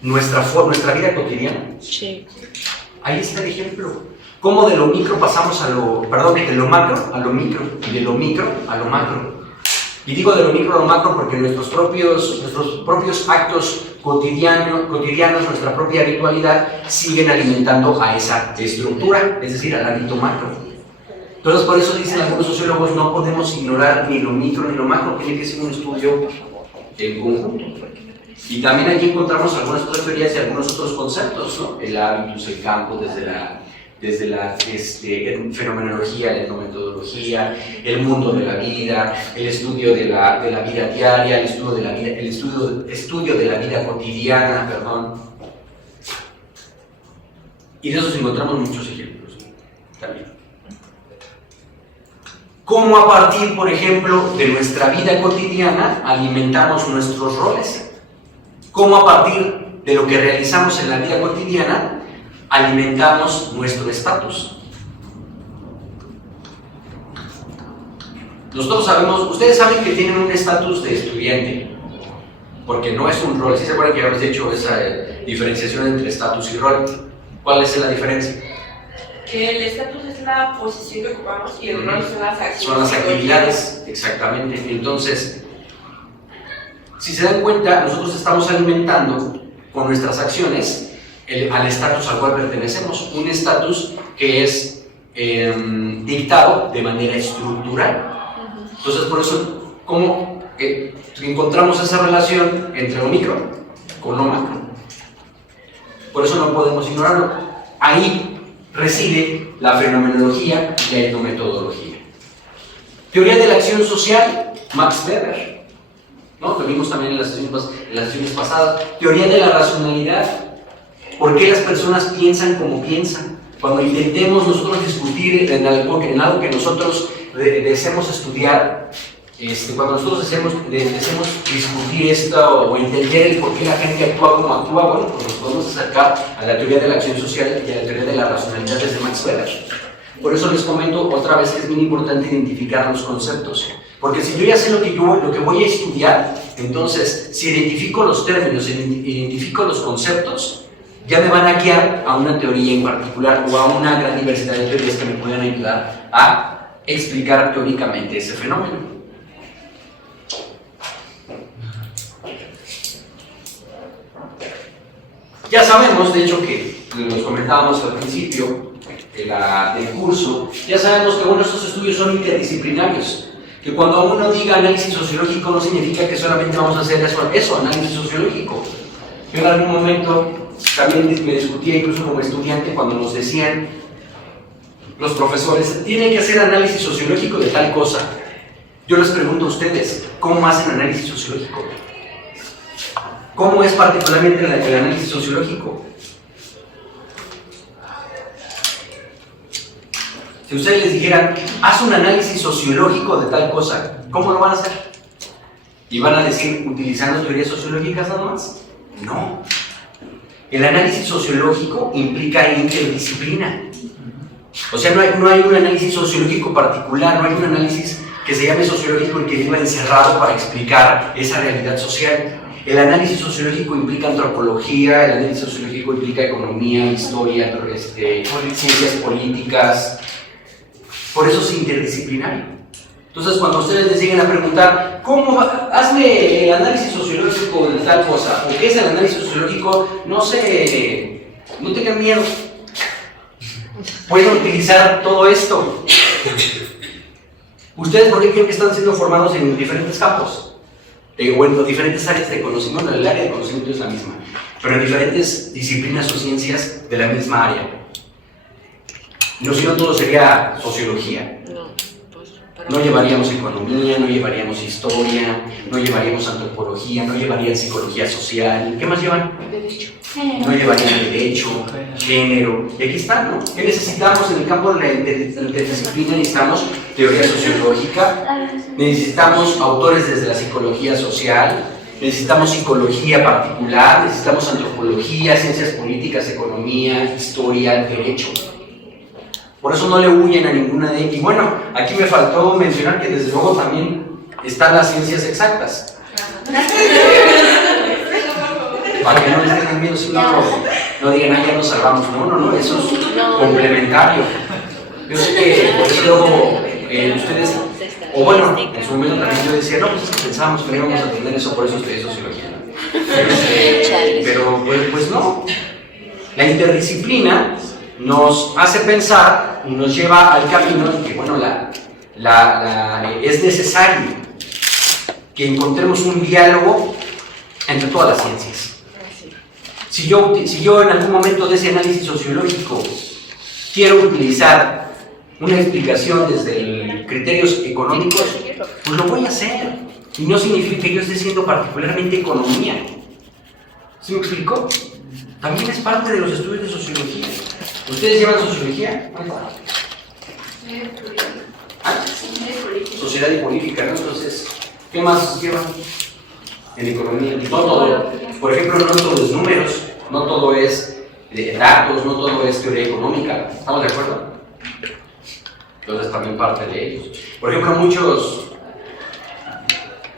nuestra vida cotidiana. Sí. Ahí está el ejemplo. Cómo de lo micro pasamos de lo macro a lo micro, y de lo micro a lo macro. Y digo de lo micro a lo macro porque nuestros propios actos cotidianos, nuestra propia habitualidad, siguen alimentando a esa estructura, es decir, al ámbito macro. Entonces, por eso dicen algunos sociólogos, no podemos ignorar ni lo micro ni lo macro, tiene que ser un estudio en conjunto. Y también aquí encontramos algunas otras teorías y algunos otros conceptos, ¿no? El hábitus, el campo, desde la fenomenología, la etnometodología, el mundo de la vida, el estudio de la vida diaria, el estudio de la vida cotidiana, perdón. Y de esos encontramos muchos ejemplos, ¿no? También. cómo a partir, por ejemplo, de nuestra vida cotidiana alimentamos nuestros roles, cómo a partir de lo que realizamos en la vida cotidiana alimentamos nuestro estatus. Nosotros sabemos, ustedes saben que tienen un estatus de estudiante, porque no es un rol. ¿Sí se acuerdan que habíamos hecho esa diferenciación entre estatus y rol? ¿Cuál es la diferencia? El estatus es la posición que ocupamos y el rol son las acciones. Son las actividades, exactamente. Entonces, si se dan cuenta, nosotros estamos alimentando con nuestras acciones al estatus al cual pertenecemos. Un estatus que es dictado de manera estructural. Entonces, por eso, ¿cómo encontramos esa relación entre lo micro con lo macro? Por eso no podemos ignorarlo. Ahí reside la fenomenología y la etnometodología. Teoría de la acción social, Max Weber, ¿no? Lo vimos también en las sesiones pasadas. Teoría de la racionalidad. ¿Por qué las personas piensan como piensan? Cuando intentemos nosotros discutir en algo que nosotros deseemos estudiar, cuando nosotros deseemos discutir esto o entender el por qué la gente actúa como actúa, bueno, pues nos podemos acercar a la teoría de la acción social y a la teoría de la racionalidad desde Max Weber. Por eso les comento otra vez que es muy importante identificar los conceptos. Porque si yo ya sé lo que voy a estudiar, entonces si identifico los términos, identifico los conceptos, ya me van a guiar a una teoría en particular o a una gran diversidad de teorías que me puedan ayudar a explicar teóricamente ese fenómeno. Ya sabemos, de hecho, que nos comentábamos al principio del curso, ya sabemos que bueno, estos estudios son interdisciplinarios, que cuando uno diga análisis sociológico no significa que solamente vamos a hacer eso, análisis sociológico. Yo en algún momento también me discutía incluso como estudiante cuando nos decían los profesores, tienen que hacer análisis sociológico de tal cosa. Yo les pregunto a ustedes, ¿cómo hacen análisis sociológico? ¿Cómo es particularmente el análisis sociológico? Si ustedes les dijeran, haz un análisis sociológico de tal cosa, ¿cómo lo van a hacer? ¿Y van a decir, utilizando teorías sociológicas nada más? No. El análisis sociológico implica interdisciplina. O sea, no hay un análisis sociológico particular, no hay un análisis que se llame sociológico y que viva encerrado para explicar esa realidad social. El análisis sociológico implica antropología, el análisis sociológico implica economía, historia, ciencias políticas. Por eso es interdisciplinario. Entonces, cuando ustedes les lleguen a preguntar, hazme el análisis sociológico de tal cosa, o qué es el análisis sociológico, no tengan miedo. Pueden utilizar todo esto. ¿Ustedes por qué creen que están siendo formados en diferentes campos? O en diferentes áreas de conocimiento. El área de conocimiento es la misma, pero en diferentes disciplinas o ciencias de la misma área. No, si no, todo sería sociología. No llevaríamos economía, no llevaríamos historia, no llevaríamos antropología, no llevarían psicología social. ¿Qué más llevan? Derecho. No llevarían derecho, género. Y aquí están, ¿no? ¿Qué necesitamos en el campo de la interdisciplina? Necesitamos teoría sociológica, necesitamos autores desde la psicología social, necesitamos psicología particular, necesitamos antropología, ciencias políticas, economía, historia, derecho. Por eso no le huyen a ninguna de ellas. Y bueno, aquí me faltó mencionar que desde luego también están las ciencias exactas. Para que no les tengan miedo, si no digan, ya nos salvamos. No, eso es complementario. Yo sé que por eso luego ustedes, o bueno, en su momento también yo decía, pues es que pensábamos que no íbamos a tener eso, por eso estudié sociología. Pero pues no. La interdisciplina nos hace pensar y nos lleva al camino de que, bueno, es necesario que encontremos un diálogo entre todas las ciencias. Si yo en algún momento de ese análisis sociológico quiero utilizar una explicación desde criterios económicos, pues lo voy a hacer. Y no significa que yo esté siendo particularmente economía. ¿Sí me explico? También es parte de los estudios de sociología. ¿Ustedes llevan sociología? Sociedad y política, ¿no? Entonces, ¿qué más lleva en economía? No todo, por ejemplo, no todo es números, no todo es datos, no todo es teoría económica, ¿estamos de acuerdo? Entonces también parte de ellos. Por ejemplo,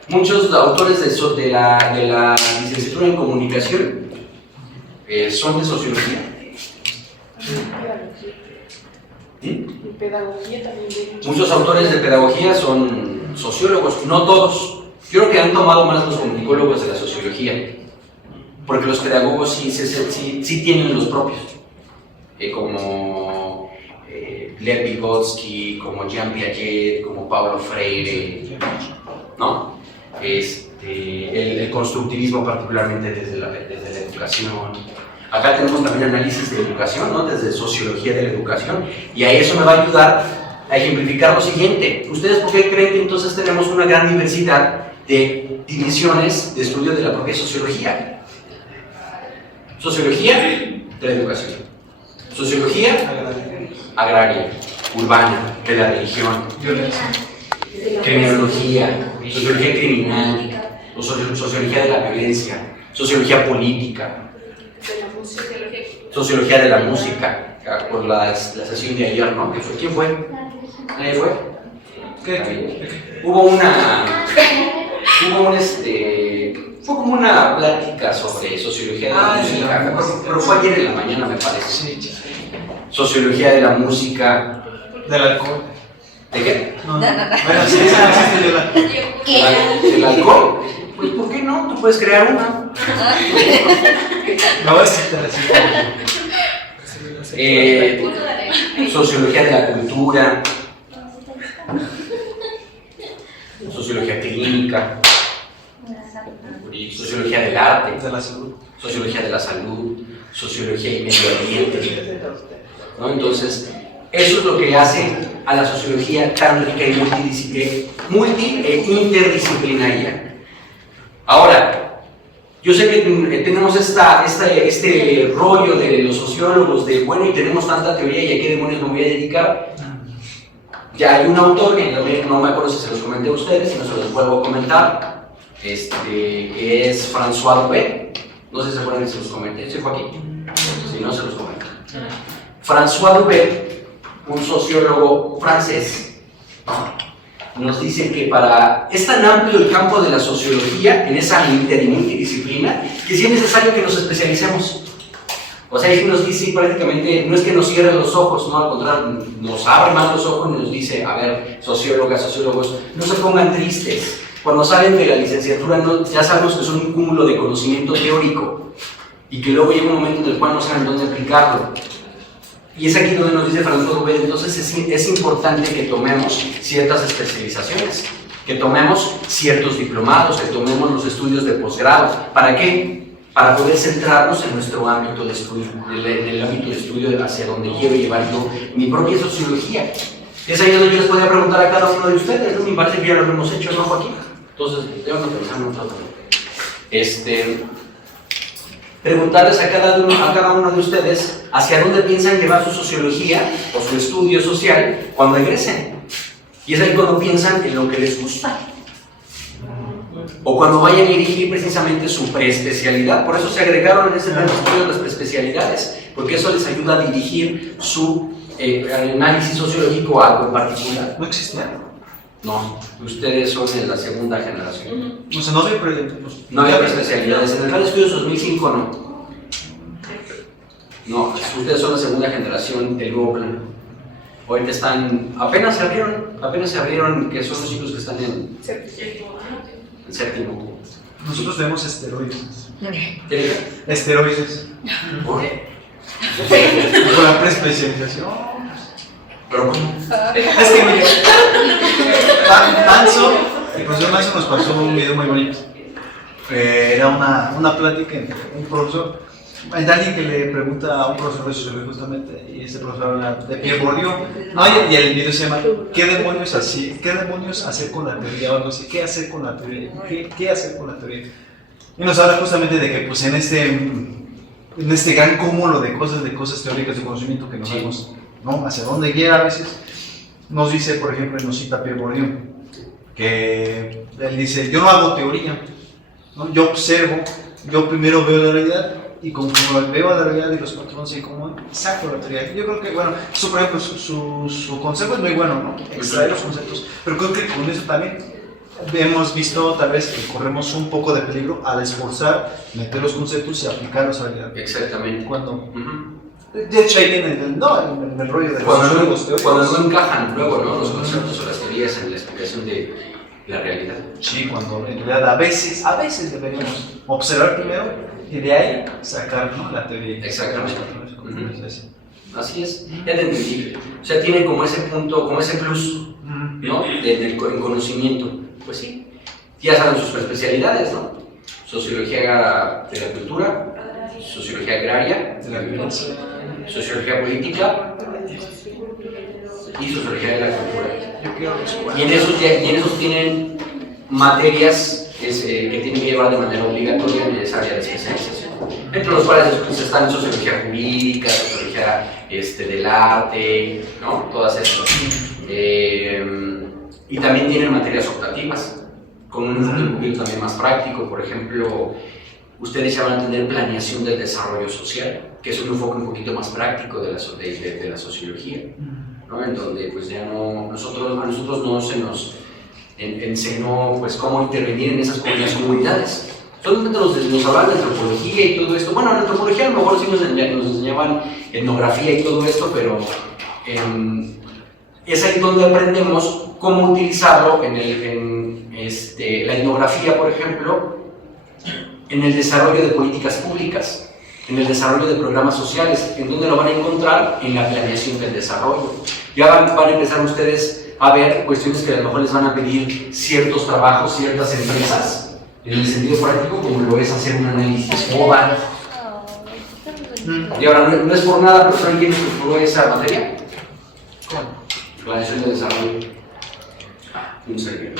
muchos autores de la licenciatura en comunicación son de sociología. Pedagogía también. Muchos autores de pedagogía son sociólogos, no todos. Yo creo que han tomado más los comunicólogos de la sociología, porque los pedagogos sí tienen los propios, como Lev Vygotsky, como Jean Piaget, como Paulo Freire, ¿no? El constructivismo particularmente desde la educación. Acá tenemos también análisis de educación, ¿no? Desde sociología de la educación, y a eso me va a ayudar a ejemplificar lo siguiente. ¿Ustedes por qué creen que entonces tenemos una gran diversidad de divisiones de estudio de la propia sociología? Sociología de la educación, sociología agraria, urbana, de la religión, criminología, sociología criminal, sociología de la violencia, sociología política, sociología de la música, por la sesión de ayer, ¿no? ¿Quién fue? ¿Nadie fue? Fue como una plática sobre sociología de la música, pero fue ayer en la mañana, me parece. Sociología de la música. Del alcohol. ¿De qué? No. Bueno, sí, ¿Del alcohol? Pues, ¿por qué no? Tú puedes crear una. No, es interesante. Sociología de la cultura, sociología clínica, sociología del arte, De la salud. sociología de la salud, sociología y medio ambiente, ¿no? Entonces, eso es lo que hace a la sociología tan rica y multi e interdisciplinaria. Ahora, yo sé que tenemos este rollo de los sociólogos de, bueno, y tenemos tanta teoría, ¿y a qué demonios me voy a dedicar? Ya hay un autor, que no me acuerdo si se los comenté a ustedes, si no se los vuelvo a comentar, que es François Dubé. No sé si se acuerdan si se los comenté, ¿sí fue aquí? Si no, se los comenté. François Dubé, un sociólogo francés, nos dice que es tan amplio el campo de la sociología en esa inter y multidisciplina que sí es necesario que nos especialicemos. O sea, él nos dice prácticamente, no es que nos cierre los ojos, no, al contrario, nos abre más los ojos y nos dice, a ver, sociólogas, sociólogos, no se pongan tristes. Cuando salen de la licenciatura ya sabemos que son un cúmulo de conocimiento teórico y que luego llega un momento en el cual no saben dónde aplicarlo. Y es aquí donde nos dice François Dubé, entonces es importante que tomemos ciertas especializaciones, que tomemos ciertos diplomados, que tomemos los estudios de posgrado. ¿Para qué? Para poder centrarnos en nuestro ámbito de estudio, en el ámbito de estudio hacia donde quiero llevar yo mi propia sociología. Es ahí donde yo les podría preguntar a cada uno de ustedes, ¿no? Me parece que ya lo hemos hecho, ¿no, Joaquín? Entonces, debemos pensar en todo. Preguntarles a cada uno de ustedes hacia dónde piensan llevar su sociología o su estudio social cuando egresen. Y es ahí cuando piensan en lo que les gusta. O cuando vayan a dirigir precisamente su preespecialidad. Por eso se agregaron en ese plan de estudios las preespecialidades, porque eso les ayuda a dirigir su análisis sociológico a algo en particular. ¿No existía? No, ustedes son de la segunda generación. O sea, no No había especialidades. En el plan de estudios 2005 no. No, ustedes son la segunda generación del nuevo plan. Ahorita apenas se abrieron, que son los chicos que están en séptimo. Nosotros tenemos esteroides. ¿Tienen Esteroides. ¿Por qué? Con la preespecialización. Pero ¿cómo? Es que mire, Manso, el profesor Manso nos pasó un video muy bonito. Era una plática entre un profesor, hay alguien que le pregunta a un profesor de sociología justamente, y ese profesor habla de Pierre Bourdieu, no, y el video se llama ¿Qué demonios hacer con la teoría? O algo así, ¿qué hacer con la teoría? ¿Qué hacer con la teoría? Y nos habla justamente de que pues en este gran cúmulo de cosas teóricas de conocimiento que no sabemos, ¿no? Hacia dónde guía a veces, nos dice, por ejemplo, nos cita Pierre Bourdieu, que él dice, yo no hago teoría, ¿no? Yo observo, yo primero veo la realidad y conforme veo la realidad y los patrones y cómo saco la teoría. Yo creo que, bueno, eso por ejemplo, su concepto es muy bueno, ¿no? Extraer los conceptos, pero creo que con eso también hemos visto tal vez que corremos un poco de peligro al esforzar, meter los conceptos y aplicarlos a la realidad. Exactamente. Cuando, Ujú. de hecho ahí viene el rollo de Cuando los no, teóricos. cuando no encajan luego, ¿no? Los conceptos o las teorías en la explicación de la realidad. Sí, cuando en realidad a veces deberíamos observar primero y de ahí sacar, ¿no? La teoría. Exactamente. Ujú. Así es, ya te entendí. O sea, tiene como ese punto, como ese plus, ¿no? En conocimiento. Pues sí, ya saben sus especialidades, ¿no? Sociología de la cultura, sociología agraria, De la violencia. sociología política y sociología de la cultura. Yo quiero los Y en esos tienen materias que tienen que llevar de manera obligatoria en esa área de especialización. Entre los cuales están sociología jurídica, sociología del arte, ¿no? Todas esas. Y también tienen materias optativas, con un enfoque un poquito también más práctico. Por ejemplo, ustedes ya van a tener planeación del desarrollo social, que es un enfoque un poquito más práctico de la sociología, ¿no? En donde pues ya no, a nosotros no se nos enseñó pues cómo intervenir en esas comunidades. Solamente nos hablaban de antropología y todo esto. Bueno, en antropología a lo mejor sí nos enseñaban etnografía y todo esto, pero es ahí donde aprendemos cómo utilizarlo en la etnografía, por ejemplo, en el desarrollo de políticas públicas, en el desarrollo de programas sociales. ¿En dónde lo van a encontrar? En la planeación del desarrollo. Ya van a empezar ustedes a ver cuestiones que a lo mejor les van a pedir ciertos trabajos, ciertas empresas, en el sentido práctico, como lo es hacer un análisis MOBA. Y ahora, no es por nada, pero ¿saben quién estructuró esa materia? Planeación de desarrollo. Un servidor.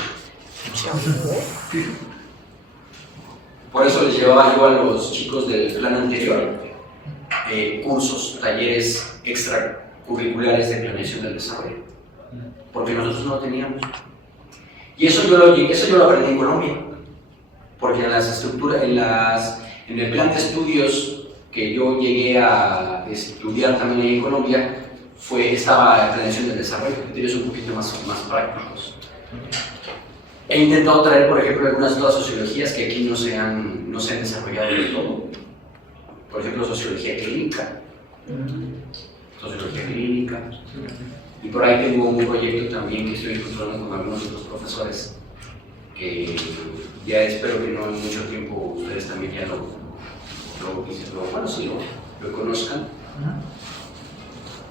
Por eso les llevaba yo a los chicos del plan anterior cursos, talleres extracurriculares de planeación del desarrollo, porque nosotros no lo teníamos. Y eso yo lo aprendí en Colombia, porque en el plan de estudios que yo llegué a estudiar también ahí en Colombia, estaba la planeación del desarrollo, criterios un poquito más prácticos. He intentado traer, por ejemplo, algunas otras sociologías que aquí no se han desarrollado del todo. Por ejemplo, sociología clínica. Y por ahí tengo un proyecto también que estoy controlando con algunos otros profesores, que ya espero que no en mucho tiempo ustedes también ya lo conozcan.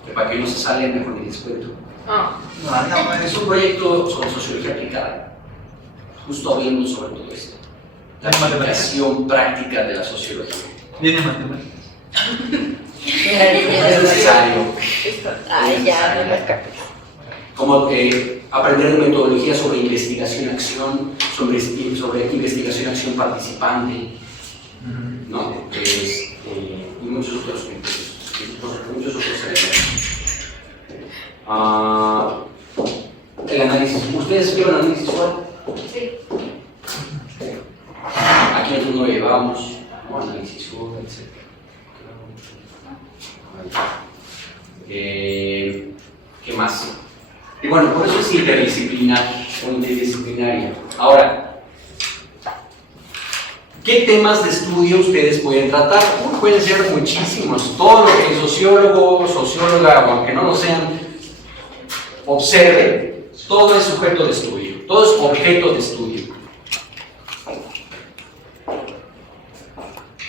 Que para que no se sale, mejor ni les cuento. Es un proyecto sobre sociología aplicada. Justo hablando sobre todo esto, la aplicación práctica de la sociología. Viene matemáticas. Es necesario. Ay, ya, no me escapes. Como aprender metodología sobre investigación-acción, sobre investigación-acción participante, ¿no? Y muchos otros elementos. El análisis. ¿Ustedes llevan análisis SWOT? Sí. Aquí nosotros no llevamos, ¿no? Análisis SWOT, etc. ¿Qué más? Y bueno, por eso es interdisciplinaria. Ahora, ¿qué temas de estudio ustedes pueden tratar? Pueden ser muchísimos. Todo lo que el sociólogo, socióloga, o aunque no lo sean, observe, todo es sujeto de estudio, todo es objeto de estudio.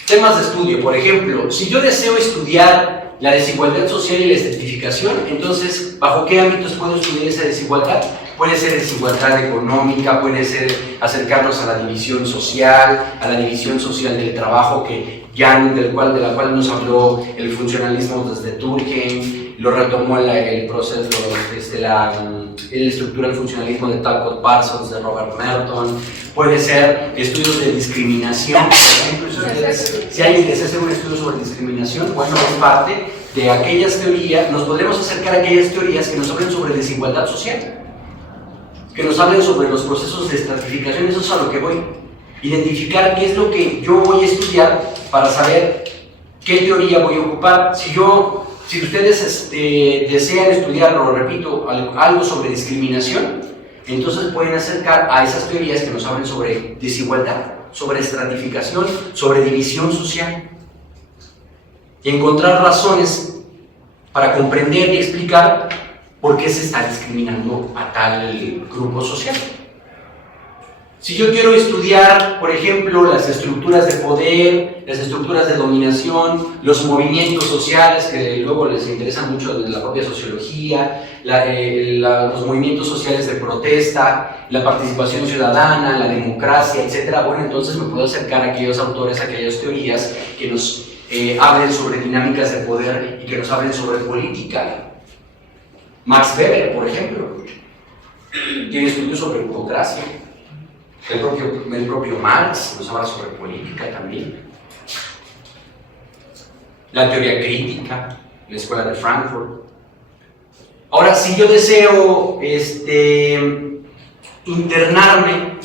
Temas de estudio, por ejemplo, si yo deseo estudiar la desigualdad social y la estratificación, entonces, ¿bajo qué ámbitos puedo estudiar esa desigualdad? Puede ser desigualdad económica, puede ser acercarnos a la división social del trabajo, de la cual nos habló el funcionalismo desde Durkheim, lo retomó el proceso, la estructura del funcionalismo de Talcott Parsons, de Robert Merton. Puede ser estudios de discriminación, por ejemplo, si alguien desea hacer un estudio sobre discriminación, bueno, es parte de aquellas teorías, nos podremos acercar a aquellas teorías que nos hablen sobre desigualdad social, que nos hablen sobre los procesos de estratificación. Eso es a lo que voy. Identificar qué es lo que yo voy a estudiar para saber qué teoría voy a ocupar. Si ustedes desean estudiar, lo repito, algo sobre discriminación, entonces pueden acercar a esas teorías que nos hablen sobre desigualdad, sobre estratificación, sobre división social. Y encontrar razones para comprender y explicar por qué se está discriminando a tal grupo social. Si yo quiero estudiar, por ejemplo, las estructuras de poder, las estructuras de dominación, los movimientos sociales, que luego les interesan mucho de la propia sociología, los movimientos sociales de protesta, la participación ciudadana, la democracia, etc., bueno, entonces me puedo acercar a aquellos autores, a aquellas teorías que nos hablen sobre dinámicas de poder y que nos hablen sobre política. Max Weber, por ejemplo, tiene estudios sobre burocracia. El propio Marx nos habla sobre política también. La teoría crítica, la escuela de Frankfurt. Ahora, si yo deseo internarme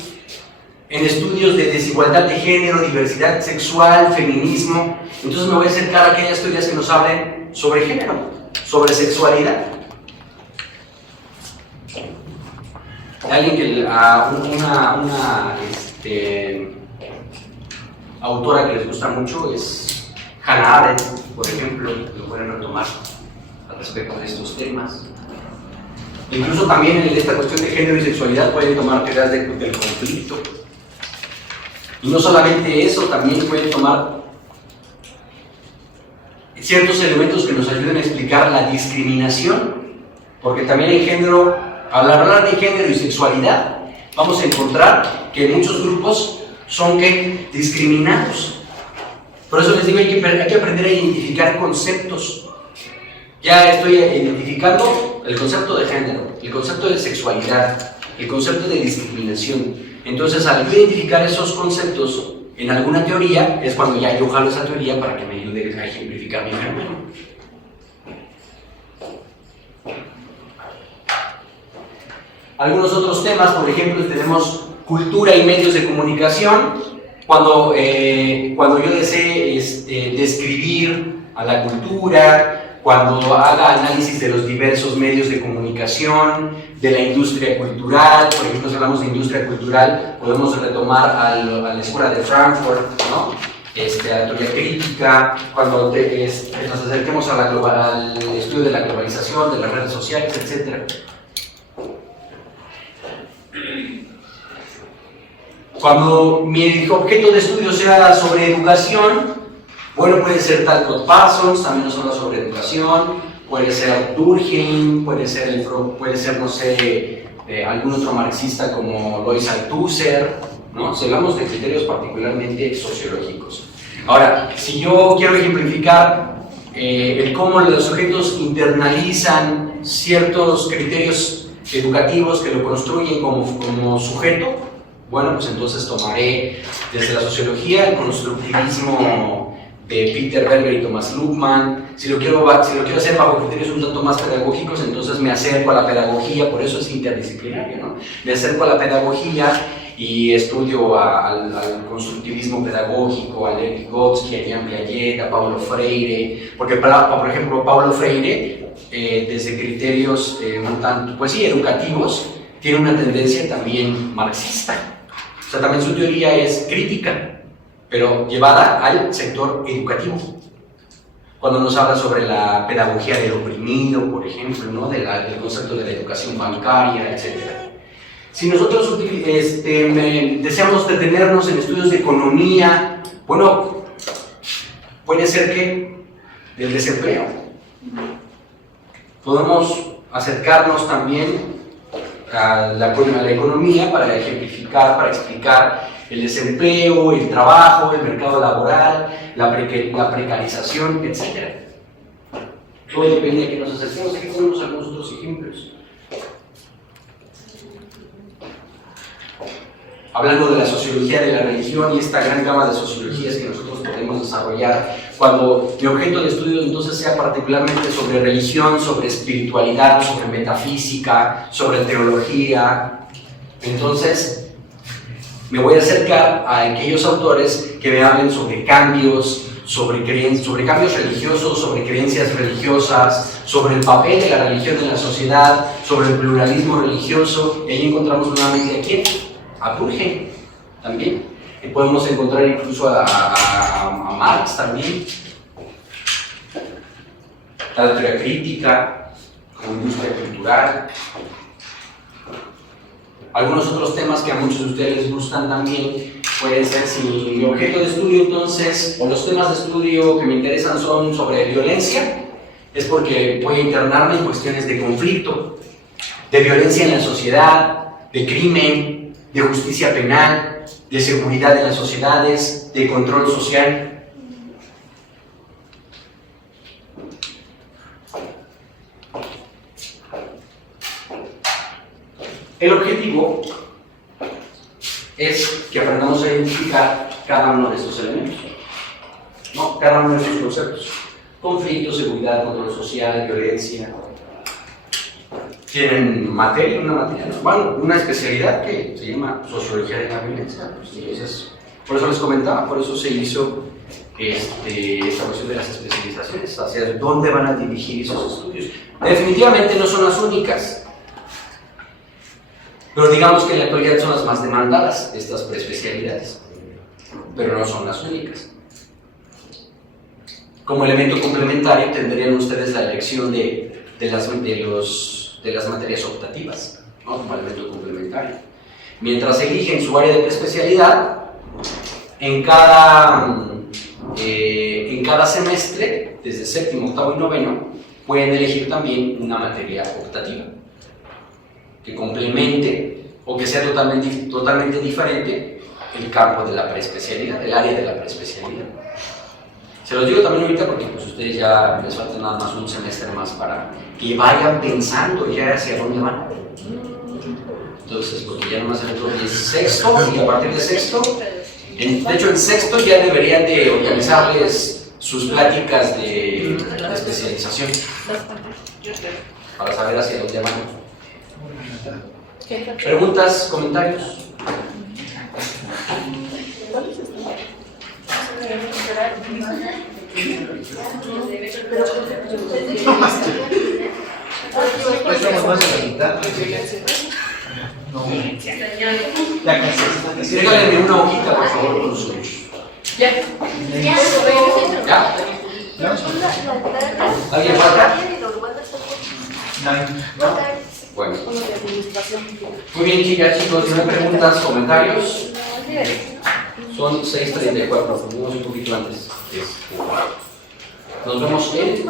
en estudios de desigualdad de género, diversidad sexual, feminismo, entonces me voy a acercar a aquellas teorías que nos hablen sobre género, sobre sexualidad. Alguien que una autora que les gusta mucho es Hannah Arendt, por ejemplo, lo pueden retomar al respecto de estos temas. Incluso también en esta cuestión de género y sexualidad pueden tomar teorías del conflicto. Y no solamente eso, también pueden tomar ciertos elementos que nos ayuden a explicar la discriminación, porque también en género, al hablar de género y sexualidad, vamos a encontrar que muchos grupos son discriminados. Por eso les digo, hay que aprender a identificar conceptos. Ya estoy identificando el concepto de género, el concepto de sexualidad, el concepto de discriminación. Entonces, al identificar esos conceptos en alguna teoría, es cuando ya yo jalo esa teoría para que me ayude a ejemplificar mi fenómeno. Algunos otros temas, por ejemplo, tenemos cultura y medios de comunicación. Cuando yo desee describir a la cultura, cuando haga análisis de los diversos medios de comunicación, de la industria cultural, por ejemplo, si hablamos de industria cultural, podemos retomar a la escuela de Frankfurt, ¿no? A la teoría crítica, cuando nos acerquemos al estudio de la globalización, de las redes sociales, etc. Cuando mi objeto de estudio sea sobre educación, bueno, puede ser Talcott Parsons, también nos habla sobre educación, puede ser Durkheim, puede ser, no sé, algún otro marxista como Lois Althusser, ¿no? Si hablamos de criterios particularmente sociológicos. Ahora, si yo quiero ejemplificar el cómo los sujetos internalizan ciertos criterios educativos que lo construyen como sujeto, bueno, pues entonces tomaré desde la sociología el constructivismo de Peter Berger y Thomas Luhmann. Si lo quiero hacer bajo criterios un tanto más pedagógicos, entonces me acerco a la pedagogía, por eso es interdisciplinario, ¿no? Me acerco a la pedagogía y estudio al constructivismo pedagógico, a Lev Vygotsky, a Jean Piaget, a Paulo Freire, porque por ejemplo Paulo Freire, desde criterios un tanto, pues sí, educativos, tiene una tendencia también marxista. O sea, también su teoría es crítica, pero llevada al sector educativo. Cuando nos habla sobre la pedagogía del oprimido, por ejemplo, ¿no? Del concepto de la educación bancaria, etc. Si nosotros deseamos detenernos en estudios de economía, bueno, puede ser que del desempleo. Podemos acercarnos también a la economía para ejemplificar, para explicar el desempleo, el trabajo, el mercado laboral, la precarización, etc. Todo depende de que nos acerquemos. Aquí tenemos algunos otros ejemplos. hablando de la sociología de la religión y esta gran gama de sociologías que nosotros podemos desarrollar, cuando mi objeto de estudio entonces sea particularmente sobre religión, sobre espiritualidad, sobre metafísica, sobre teología, entonces me voy a acercar a aquellos autores que me hablen sobre cambios, sobre cambios religiosos, sobre creencias religiosas, sobre el papel de la religión en la sociedad, sobre el pluralismo religioso, y ahí encontramos nuevamente a quién, a Purgen también, y podemos encontrar incluso a Marx también, la teoría crítica, como industria cultural, algunos otros temas que a muchos de ustedes les gustan también. Puede ser, si mi objeto de estudio entonces, o los temas de estudio que me interesan son sobre violencia, es porque voy a internarme en cuestiones de conflicto, de violencia en la sociedad, de crimen, de justicia penal, de seguridad en las sociedades, de control social. El objetivo es que aprendamos a identificar cada uno de estos elementos, ¿no? Cada uno de estos conceptos. Conflicto, seguridad, control social, violencia. Tienen materia, una especialidad que se llama sociología de la violencia. Entonces, por eso les comentaba, por eso se hizo esta cuestión de las especializaciones, hacia dónde van a dirigir esos estudios. Definitivamente no son las únicas. Pero digamos que en la actualidad son las más demandadas, estas preespecialidades, pero no son las únicas. Como elemento complementario tendrían ustedes la elección de las materias optativas, ¿no? Como elemento complementario. Mientras eligen su área de preespecialidad, en cada semestre, desde séptimo, octavo y noveno, pueden elegir también una materia optativa que complemente o que sea totalmente diferente el campo de la preespecialidad, el área de la preespecialidad. Se los digo también ahorita porque pues, ustedes ya les falta nada más un semestre más para que vayan pensando ya hacia dónde van. Entonces, porque ya nomás el otro día es sexto, y a partir de sexto, de hecho en sexto ya deberían de organizarles sus pláticas de especialización para saber hacia dónde van. ¿Preguntas, comentarios? Estamos más de la mitad. No. Ya casi. Regálenme una hojita, por favor, con sus. ¿Ya? ¿Alguien falta? Bueno. Muy bien, chicos, ¿tienen preguntas, comentarios? Son 6:34, tenemos un poquito antes. Nos vemos en 10.